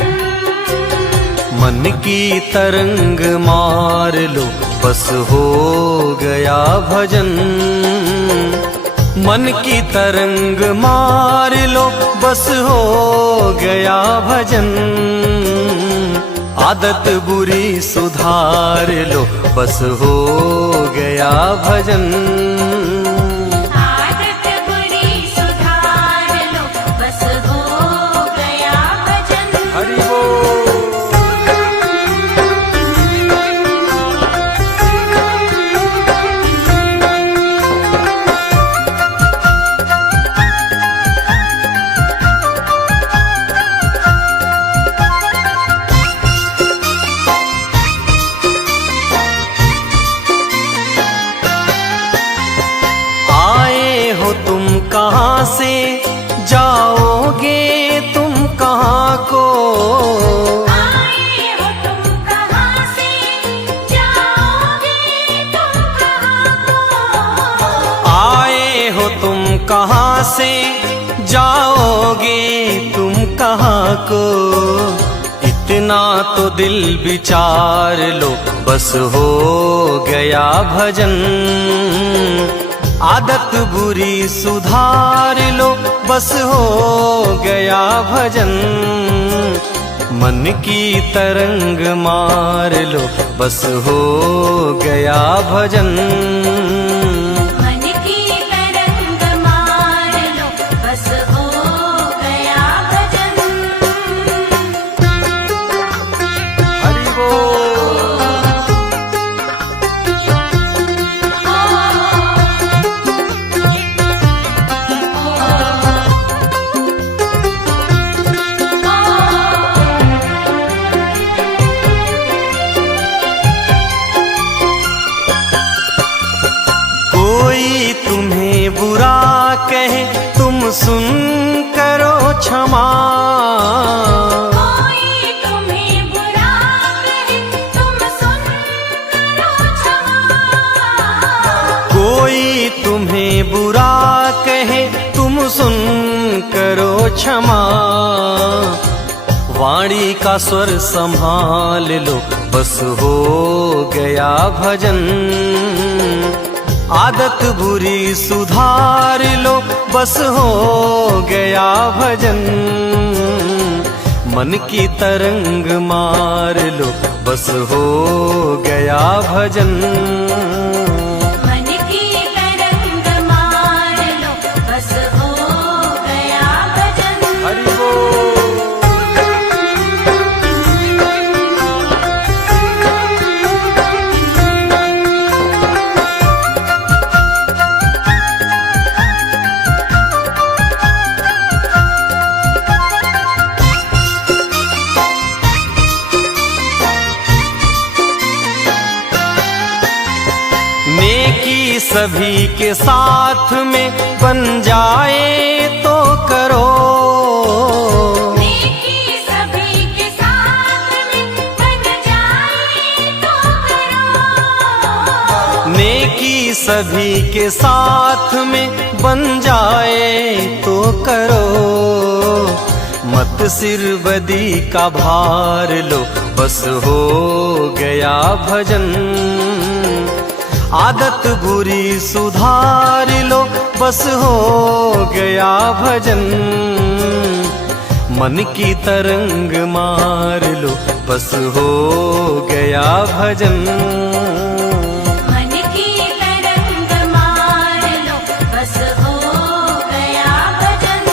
मन की तरंग मार लो बस हो गया भजन। मन की तरंग मार लो बस हो गया भजन। आदत बुरी सुधार लो बस हो गया भजन। आदत बुरी सुधार लो बस हो गया भजन। हरि बोल। तुम कहाँ से जाओगे तुम कहाँ को। आए हो तुम कहाँ से जाओगे तुम कहाँ को। आए हो तुम कहाँ से जाओगे तुम कहाँ को। इतना तो दिल विचार लो बस हो गया भजन। आदत बुरी सुधार लो बस हो गया भजन। मन की तरंग मार लो बस हो गया भजन। मन की तरंग मार लो बस हो गया भजन। हरि बोल। कोई तुम्हें बुरा कहे तुम सुन करो क्षमा। कोई तुम्हें बुरा कहे तुम सुन करो क्षमा। कोई तुम्हें बुरा कहे तुम सुन करो क्षमा। वाणी का स्वर संभाल लो बस हो गया भजन। आदत बुरी सुधार लो बस हो गया भजन। मन की तरंग मार लो बस हो गया भजन। मन की तरंग मार लो बस हो गया भजन। हरि बोल। नेकी सभी के साथ में बन जाए तो करो। नेकी सभी के साथ में बन जाए तो करो। नेकी सभी के साथ में बन जाए तो करो। मत सिर बदी का भार लो, बस हो गया भजन। आदत बुरी सुधार लो, बस हो गया भजन। मन की तरंग मार लो, बस हो गया भजन। मन की तरंग मार लो, बस हो गया भजन।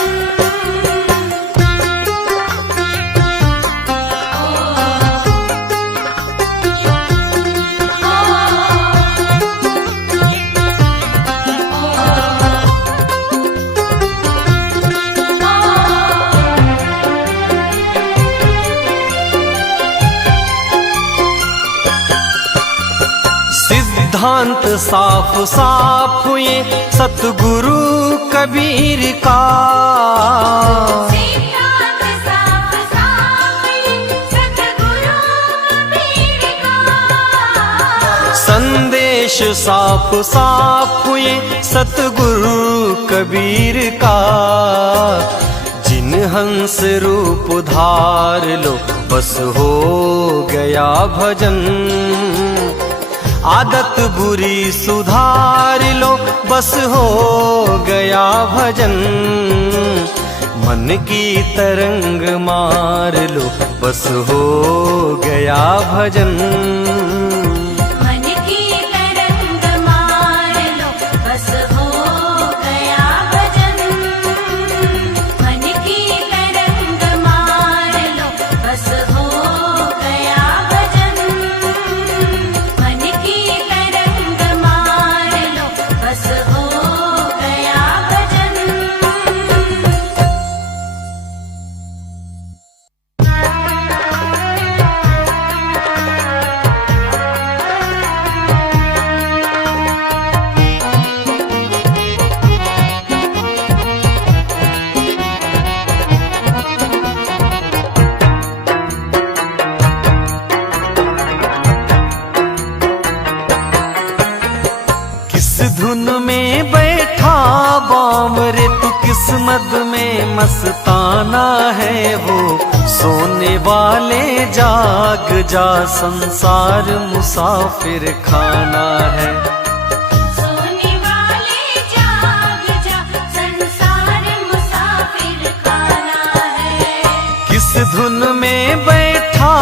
सिद्धांत साफ साफ ये सतगुरु कबीर का, सिद्धांत साफ साफ ये सतगुरु कबीर का। संदेश साफ साफ ये सतगुरु कबीर का। जिन हंस रूप धार लो, बस हो गया भजन। आदत बुरी सुधार लो, बस हो गया भजन। मन की तरंग मार लो, बस हो गया भजन। मन की तरंग मार लो, बस हो गया भजन। मन की तरंग मार लो, बस हो गया भजन। मन की तरंग मार लो, बस हो गया भजन। किस धुन में बैठा बावरे तू, किस्मत में मस्ताना है वो। सोने वाले जाग जा, संसार मुसाफिर खाना है। सोने वाले जाग जा, संसार मुसाफिर खाना है। किस धुन में बैठा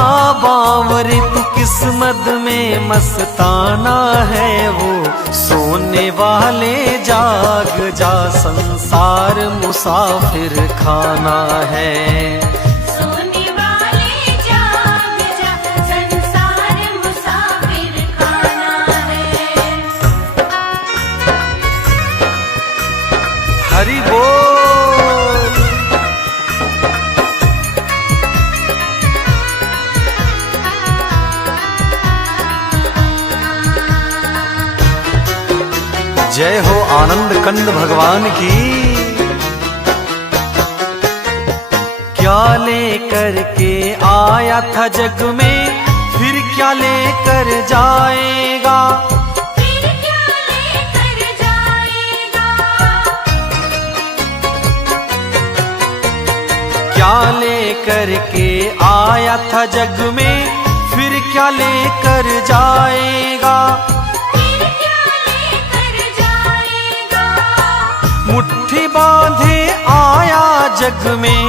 बावरे तू, किस्मत में मस्ताना है वो। सोने वाले जाग जा, संसार मुसाफिर खाना है। सोने वाले जाग जा, संसार मुसाफिर खाना है। हरि बोल। जय हो आनंद कंद भगवान की। क्या लेकर के आया था जग में, फिर क्या लेकर जाएगा। फिर क्या लेकर जाएगा। क्या लेकर के आया था जग में, फिर क्या लेकर जाएगा। फिर क्या लेकर जाएगा। मुट्ठी बांधे आया जग में,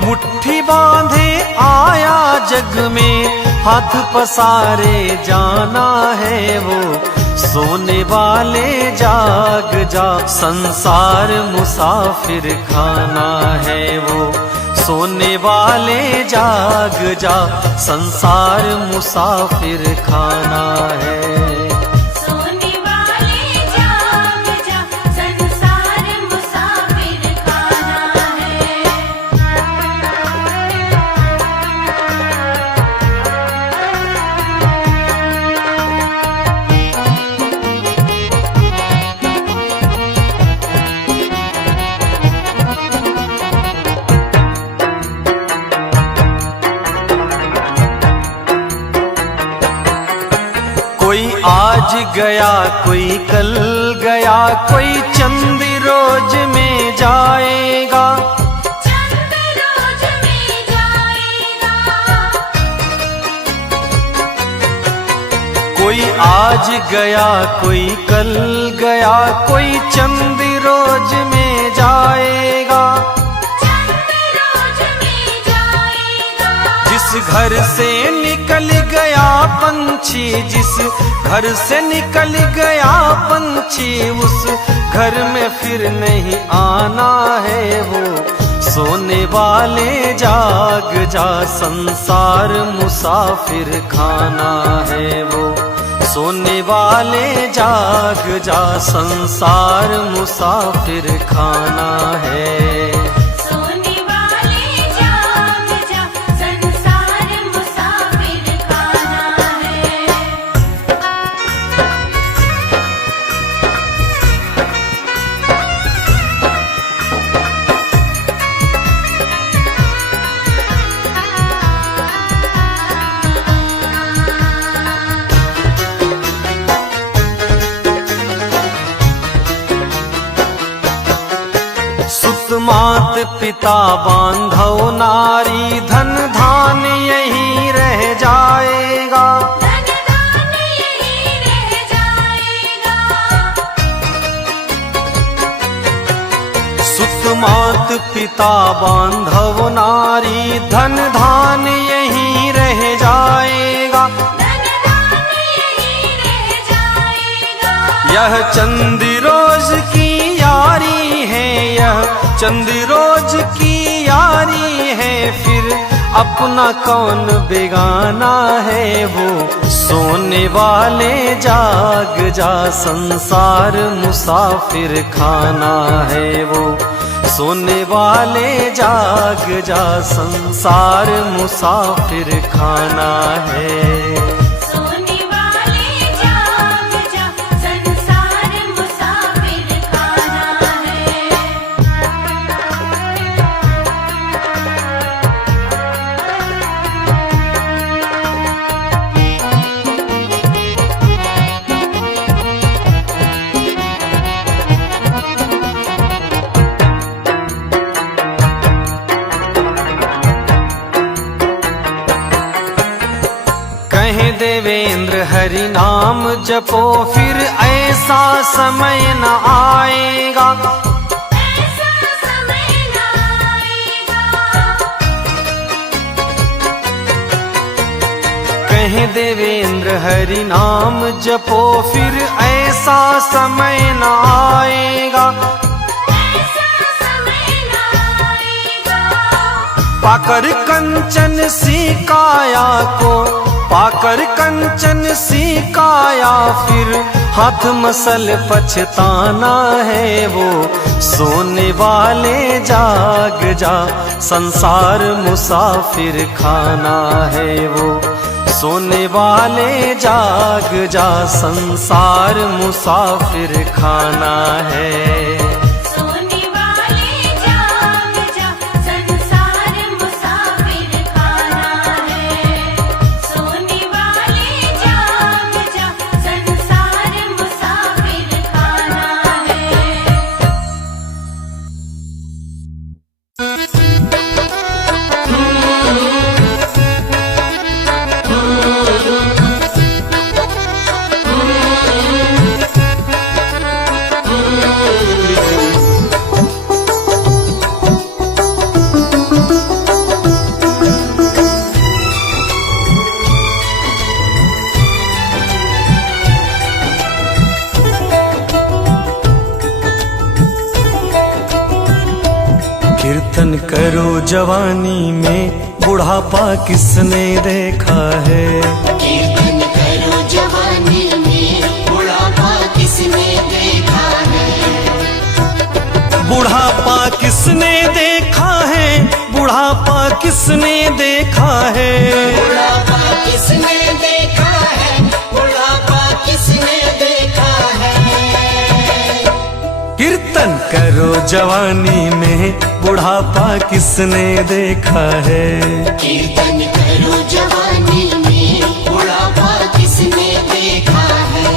मुट्ठी बांधे आया जग में। हाथ पसारे जाना है वो। सोने वाले जाग जा, संसार मुसाफिर खाना है वो। सोने वाले जाग जा, संसार मुसाफिर खाना है। सोने वाले जाग जा, संसार मुसाफिर खाना है। कोई आज गया, कोई कल गया, कोई चंद रोज में जाएगा। चंद रोज में कोई आज गया कोई कल गया, कोई चंद रोज में जाएगा। जिस घर से निकल गया पंछी, जिस घर से निकल गया पंछी, उस घर में फिर नहीं आना है वो। सोने वाले जाग जा, संसार मुसाफिर खाना है वो। सोने वाले जाग जा, संसार मुसाफिर खाना है। सोने वाले जाग जा, संसार मुसाफिर खाना है। सुत मात पिता बांधव नारी, धन धान यही रह जाएगा। धन धान यही रह जाएगा। सुत मात पिता बांधव नारी, धन धान यही रह जाएगा। धन धान यही रह जाएगा। यह चंद रोज की यारी है, यह चंद रोज की यारी है, फिर अपना कौन बेगाना है वो। सोने वाले जाग जा, संसार मुसाफिर खाना है वो। सोने वाले जाग जा, संसार मुसाफिर खाना है। सोने वाले जाग जा, संसार मुसाफिर खाना है। कहे देवेंद्र हरि नाम जपो, फिर ऐसा समय न आएगा। ऐसा समय न आएगा। कहे देवेंद्र हरि नाम जपो, फिर ऐसा समय न आएगा। ऐसा समय न आएगा। पाकर कंचन सी काया को, पाकर कंचन सी काया, फिर हाथ मसल पछताना है वो। सोने वाले जाग जा, संसार मुसाफिर खाना है वो। सोने वाले जाग जा, संसार मुसाफिर खाना है। सोने वाले जाग जा, संसार मुसाफिर खाना है। सोने वाले जाग जा, संसार मुसाफिर खाना है। कीर्तन करो जवानी में, बुढ़ापा किसने देखा है। कीर्तन करो जवानी में, बुढ़ापा किसने देखा है। बुढ़ापा किसने देखा है, बुढ़ापा किसने देखा है। बुढ़ापा किसने देखा है, बुढ़ापा किसने देखा है। कीर्तन करो जवानी में, बुढ़ापा किसने देखा है। कीर्तन करो जवानी में, बुढ़ापा किसने देखा है।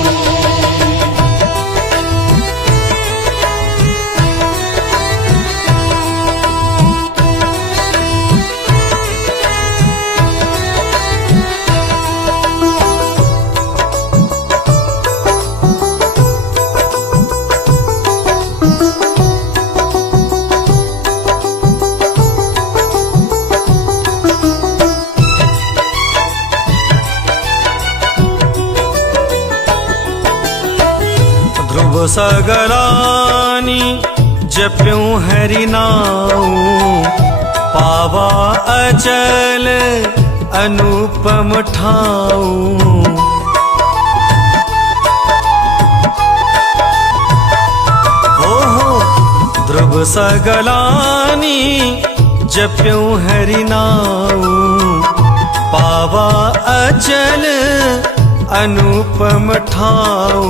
सगलानी जप्यूं हरि नाऊ, पावा अचल अनुपम ठाऊ। ध्रुव सगलानी जप्यूं हरि नाऊ, पावा अचल अनुपम ठाऊ।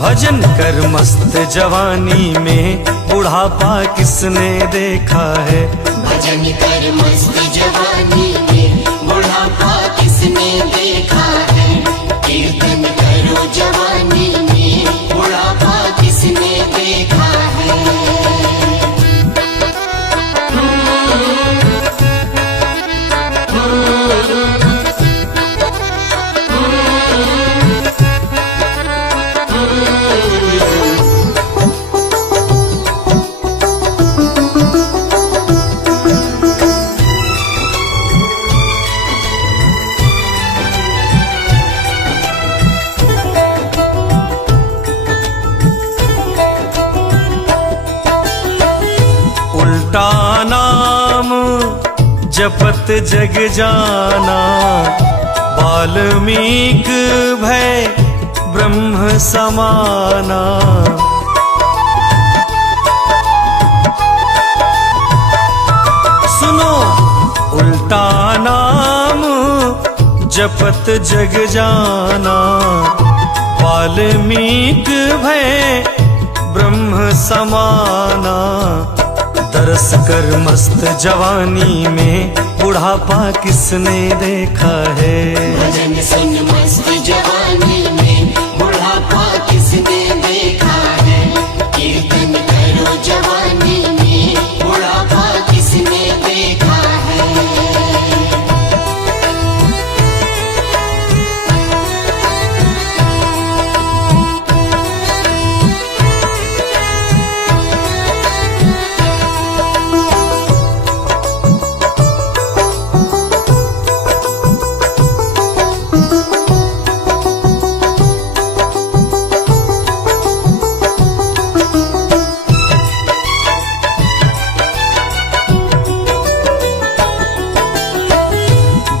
भजन कर मस्त जवानी में, बुढ़ापा किसने देखा है। भजन कर मस्त जवानी में, बुढ़ापा किसने देखा है। कीर्तन करो जवानी में, बुढ़ापा किसने देखा है। उल्टा नाम जपत जग जाना, वाल्मीक भय ब्रह्म समाना। सुनो उल्टा नाम जपत जग जाना, वाल्मीक भय ब्रह्म समाना। दरस कर मस्त जवानी में, बुढ़ापा किसने देखा है। भजन सुन मस्त जवानी में, बुढ़ापा किसने देखा है। कीर्तन करो जवानी में, बुढ़ापा किसने देखा है।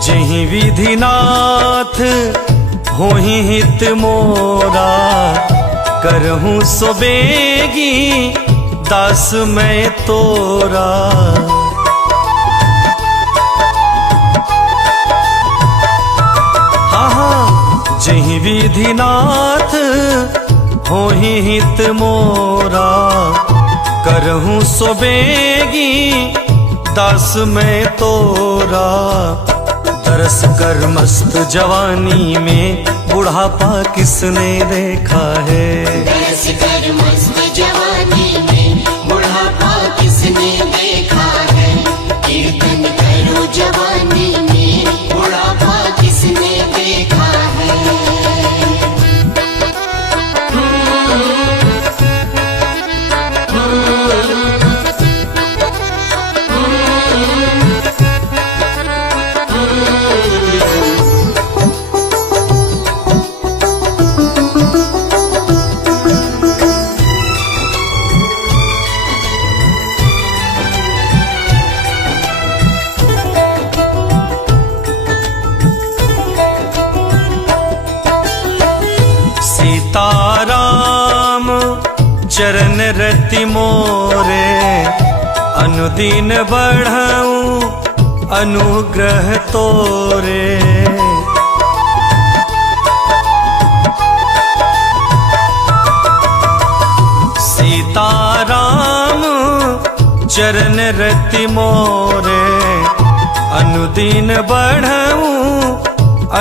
जहीं विधिनाथ होहि हित मोरा, करहूं सो बेगी दास मैं तोरा। हाँ जहीं विधिनाथ होहि हित मोरा, करहूं सो बेगी दास मैं तोरा। तरस कर मस्त जवानी में, बुढ़ापा किसने देखा है। तरस कर मस्त जवानी में, बुढ़ापा किसने देखा है। कीर्तन करो जवानी में, बुढ़ापा किसने देखा है। सीताराम चरण रति मोरे, अनुदीन बढ़ाऊं अनुग्रह तोरे। सीताराम चरण रति मोरे, अनुदीन बढ़ाऊं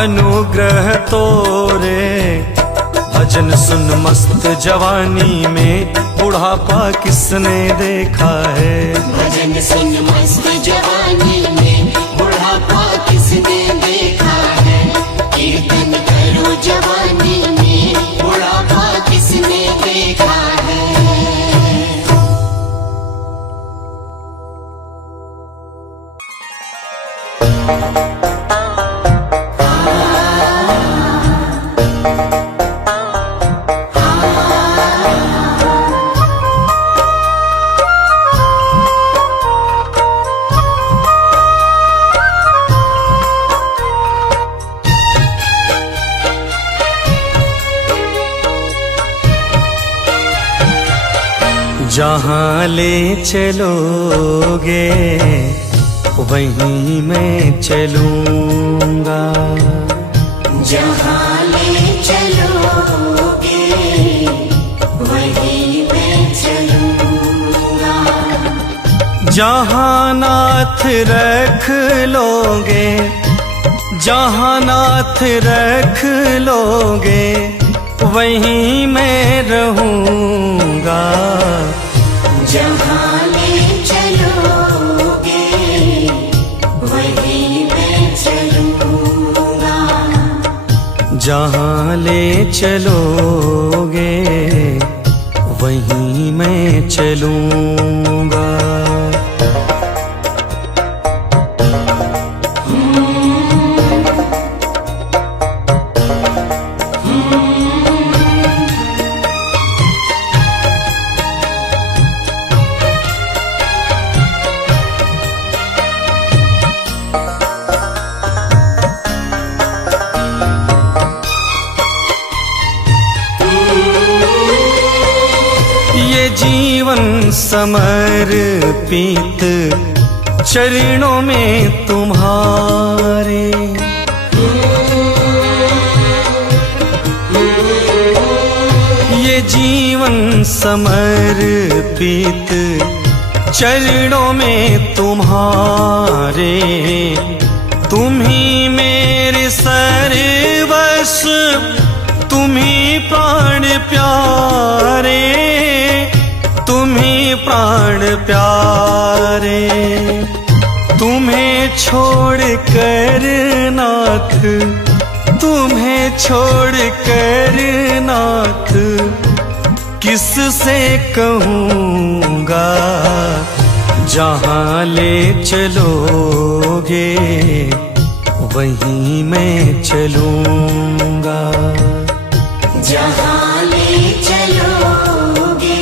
अनुग्रह तोरे। भजन सुन मस्त जवानी में, बुढ़ापा किसने देखा है। भजन सुन मस्त जवानी में, बुढ़ापा किसने देखा है। कीर्तन करो जवानी में, बुढ़ापा किसने देखा है। जहाँ ले चलोगे वहीं मैं चलूँगा। जहाँ ले चलोगे वहीं मैं चलूँगा। जहाँ नाथ रख लोगे, जहाँ नाथ रख लोगे वहीं मैं रहूँगा। जहाँ ले चलोगे वहीं मैं चलूँगा। जहाँ ले चलोगे वहीं मैं चलूँगा। ये जीवन समर्पित चरणों में तुम्हारे, ये जीवन समर्पित चरणों में तुम्हारे। तुम ही मेरे सर्वस्व, तुम ही प्राण प्यारे, तुम ही प्राण प्यारे। तुम्हें छोड़ कर नाथ, तुम्हें छोड़ कर नाथ किससे कहूँगा। जहाँ ले चलोगे वहीं मैं चलूँगा। जहाँ ले चलोगे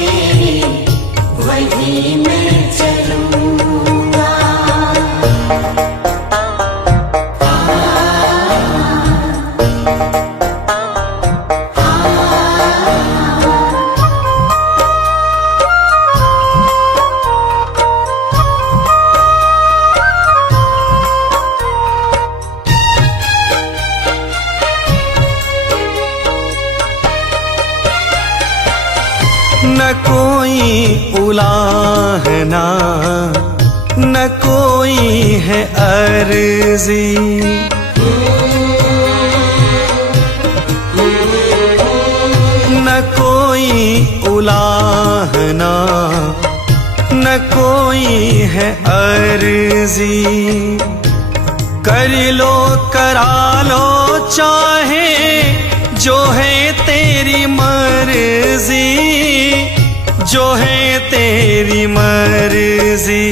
वहीं मैं चलूँगा। न कोई उलाहना, न कोई है अर्जी, न कोई उलाहना, न कोई है अर्जी। कर लो करा लो चाहे जो है तेरी मर्जी, जो है तेरी मर्जी।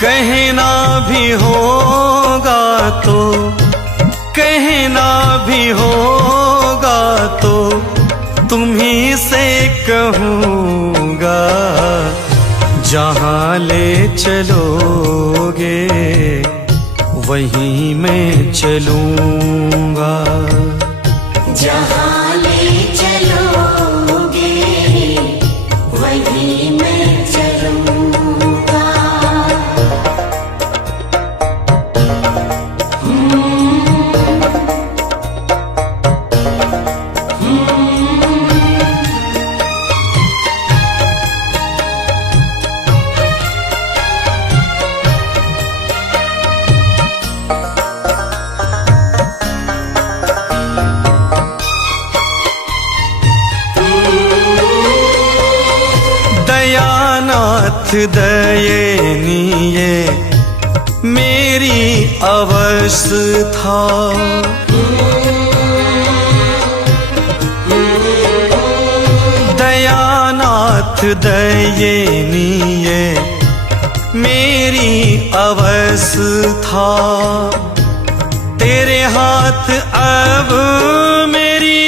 कहना भी होगा तो, कहना भी होगा तो तुम्ही से कहूँगा। जहाँ ले चलोगे वहीं मैं चलूँगा। जहाँ ले चलोगे वहीं मैं चलूँगा। दयानाथ दयनीय मेरी अवस्था, दयानाथ दयनीय मेरी अवस्था। तेरे हाथ अब मेरी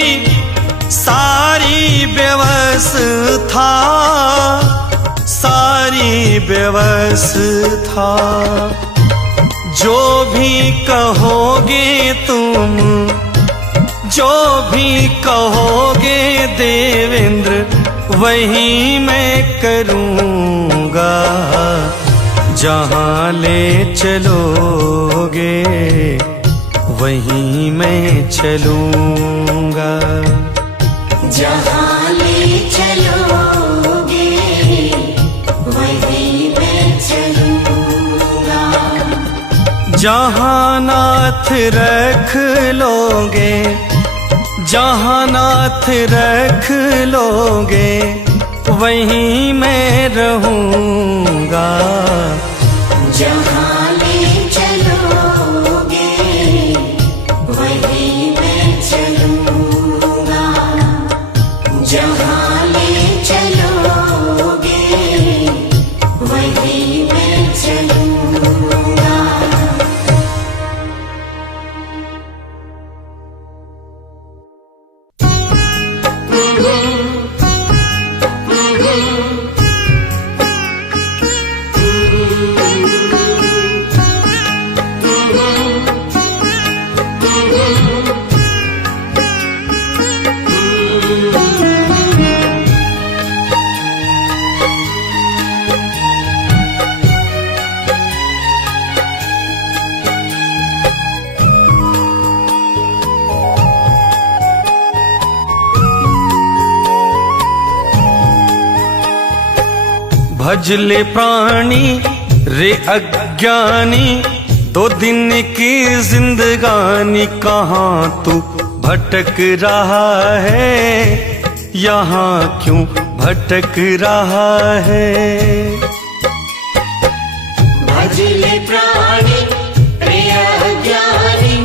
सारी व्यवस्था, सारी व्यवस्था। जो भी कहोगे तुम, जो भी कहोगे देवेंद्र वही मैं करूँगा, जहाँ ले चलोगे वहीं मैं चलूँगा। जहाँ ले चलोगे वहीं मैं चलूँगा। जहाँ नाथ रख लोगे, जहाँ नाथ रख लोगे वहीं मैं रहूँगा। जहाँ ले चलोगे वहीं मैं चलूँगा। जहाँ ले चलोगे वहीं मैं चलूँगा। भजले प्राणी रे अज्ञानी, 2 दिन की जिंदगानी कहाँ तू भटक रहा है, यहाँ क्यों भटक रहा है। भजले प्राणी प्रिय ज्ञानी,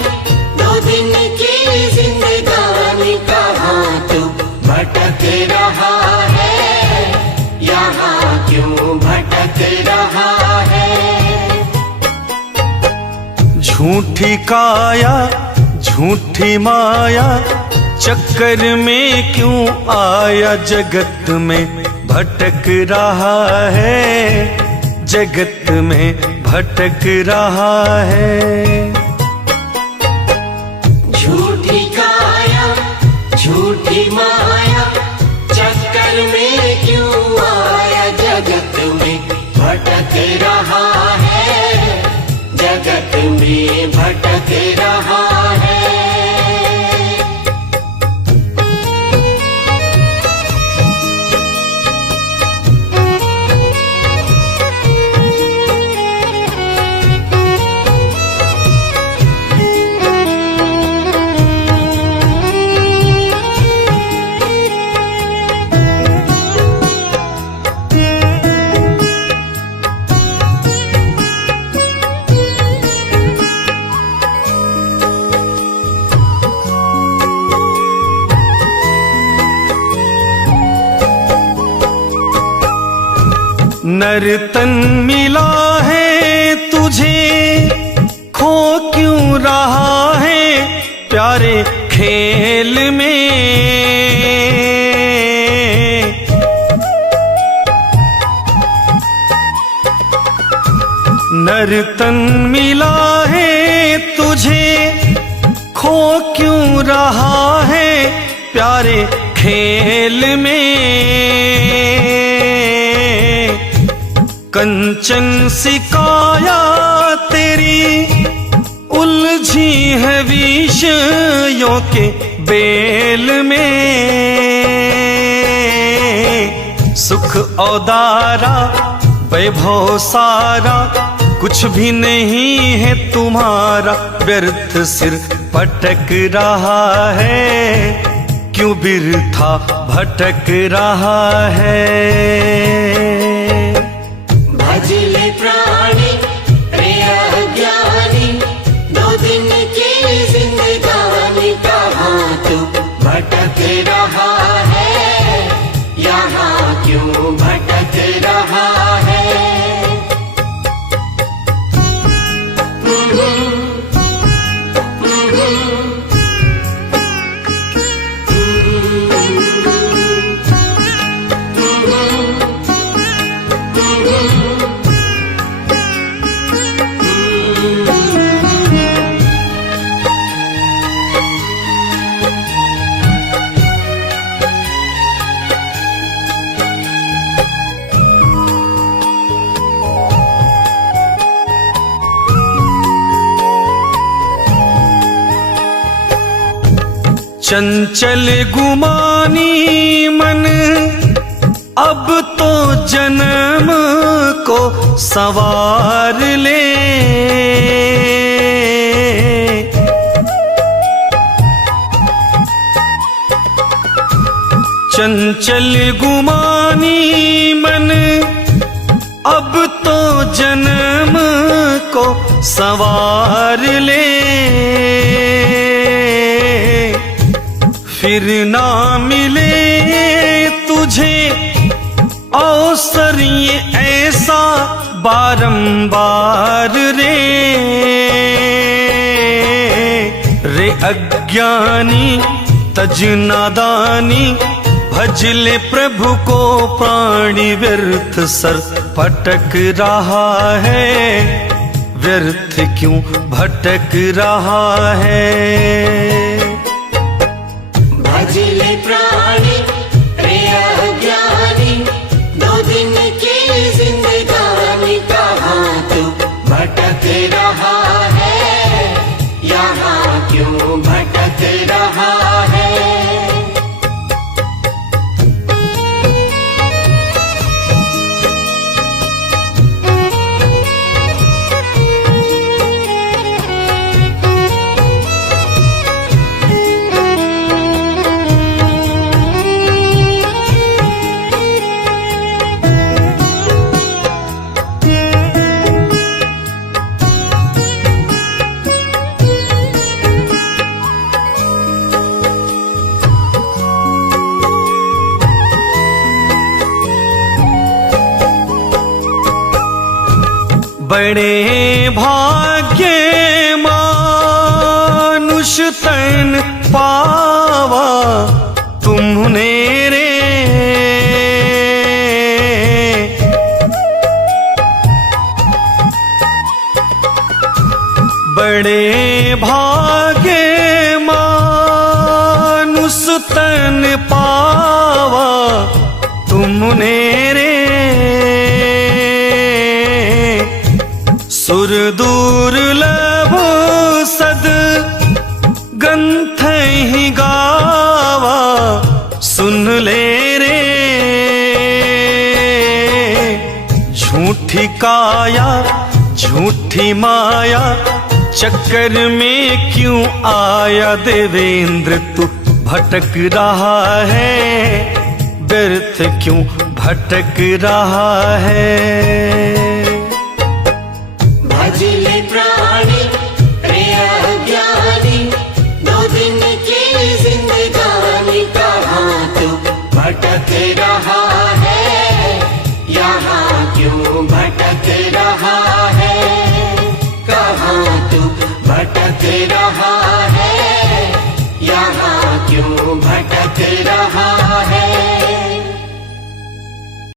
2 दिन की जिंदगानी कहाँ तू भटक रहा है, यहाँ क्यों भटक रहा है। झूठी काया झूठी माया चक्कर में क्यों आया, जगत में भटक रहा है, जगत में भटक रहा है। झूठी काया झूठी माया चक्कर में क्यों आया, जगत में भटक रहा है, जगत में भटक रहा है। नर्तन मिला है तुझे, खो क्यों रहा है प्यारे खेल में। नर्तन मिला है तुझे, खो क्यों रहा है प्यारे खेल में। कंचन सी काया तेरी उलझी है विषयों के बेल में। सुख औदारा वैभव सारा कुछ भी नहीं है तुम्हारा, व्यर्थ सिर पटक रहा है, क्यों बिरथा भटक रहा है। भजले प्राणी प्रिय ज्ञानी, 2 दिन की जिंदगानी कहाँ तू भटक रहा है, यहाँ क्यों भटक रहा है। चंचल गुमानी मन अब तो जन्म को संवार ले। चंचल गुमानी मन अब तो जन्म को संवार ले। फिर ना मिले तुझे अवसर ये ऐसा बारंबार रे। रे अज्ञानी तज नादानी भज ले प्रभु को प्राणी व्यर्थ सर भटक रहा है। व्यर्थ क्यों भटक रहा है। भजले प्राणी प्रिय ज्ञानी दो दिन की जिंदगानी कहाँ तू भटक रहा है। यहाँ क्यों भटक रहा है। बड़े भाग्य मानुष तन पावा तुमने रे। बड़े भाग्य मानुष तन पावा तुमने रे। सुर दुर्लभ सद ग्रंथ ही गावा सुन ले रे। झूठी काया झूठी माया चक्कर में क्यों आया देवेंद्र तू भटक रहा है। व्यर्थ क्यों भटक रहा है। भजले प्राणी प्रिय ज्ञानी दो दिन की जिंदगानी कहाँ तू भटक रहा है। यहाँ क्यों भटक रहा है। कहाँ तू भटक रहा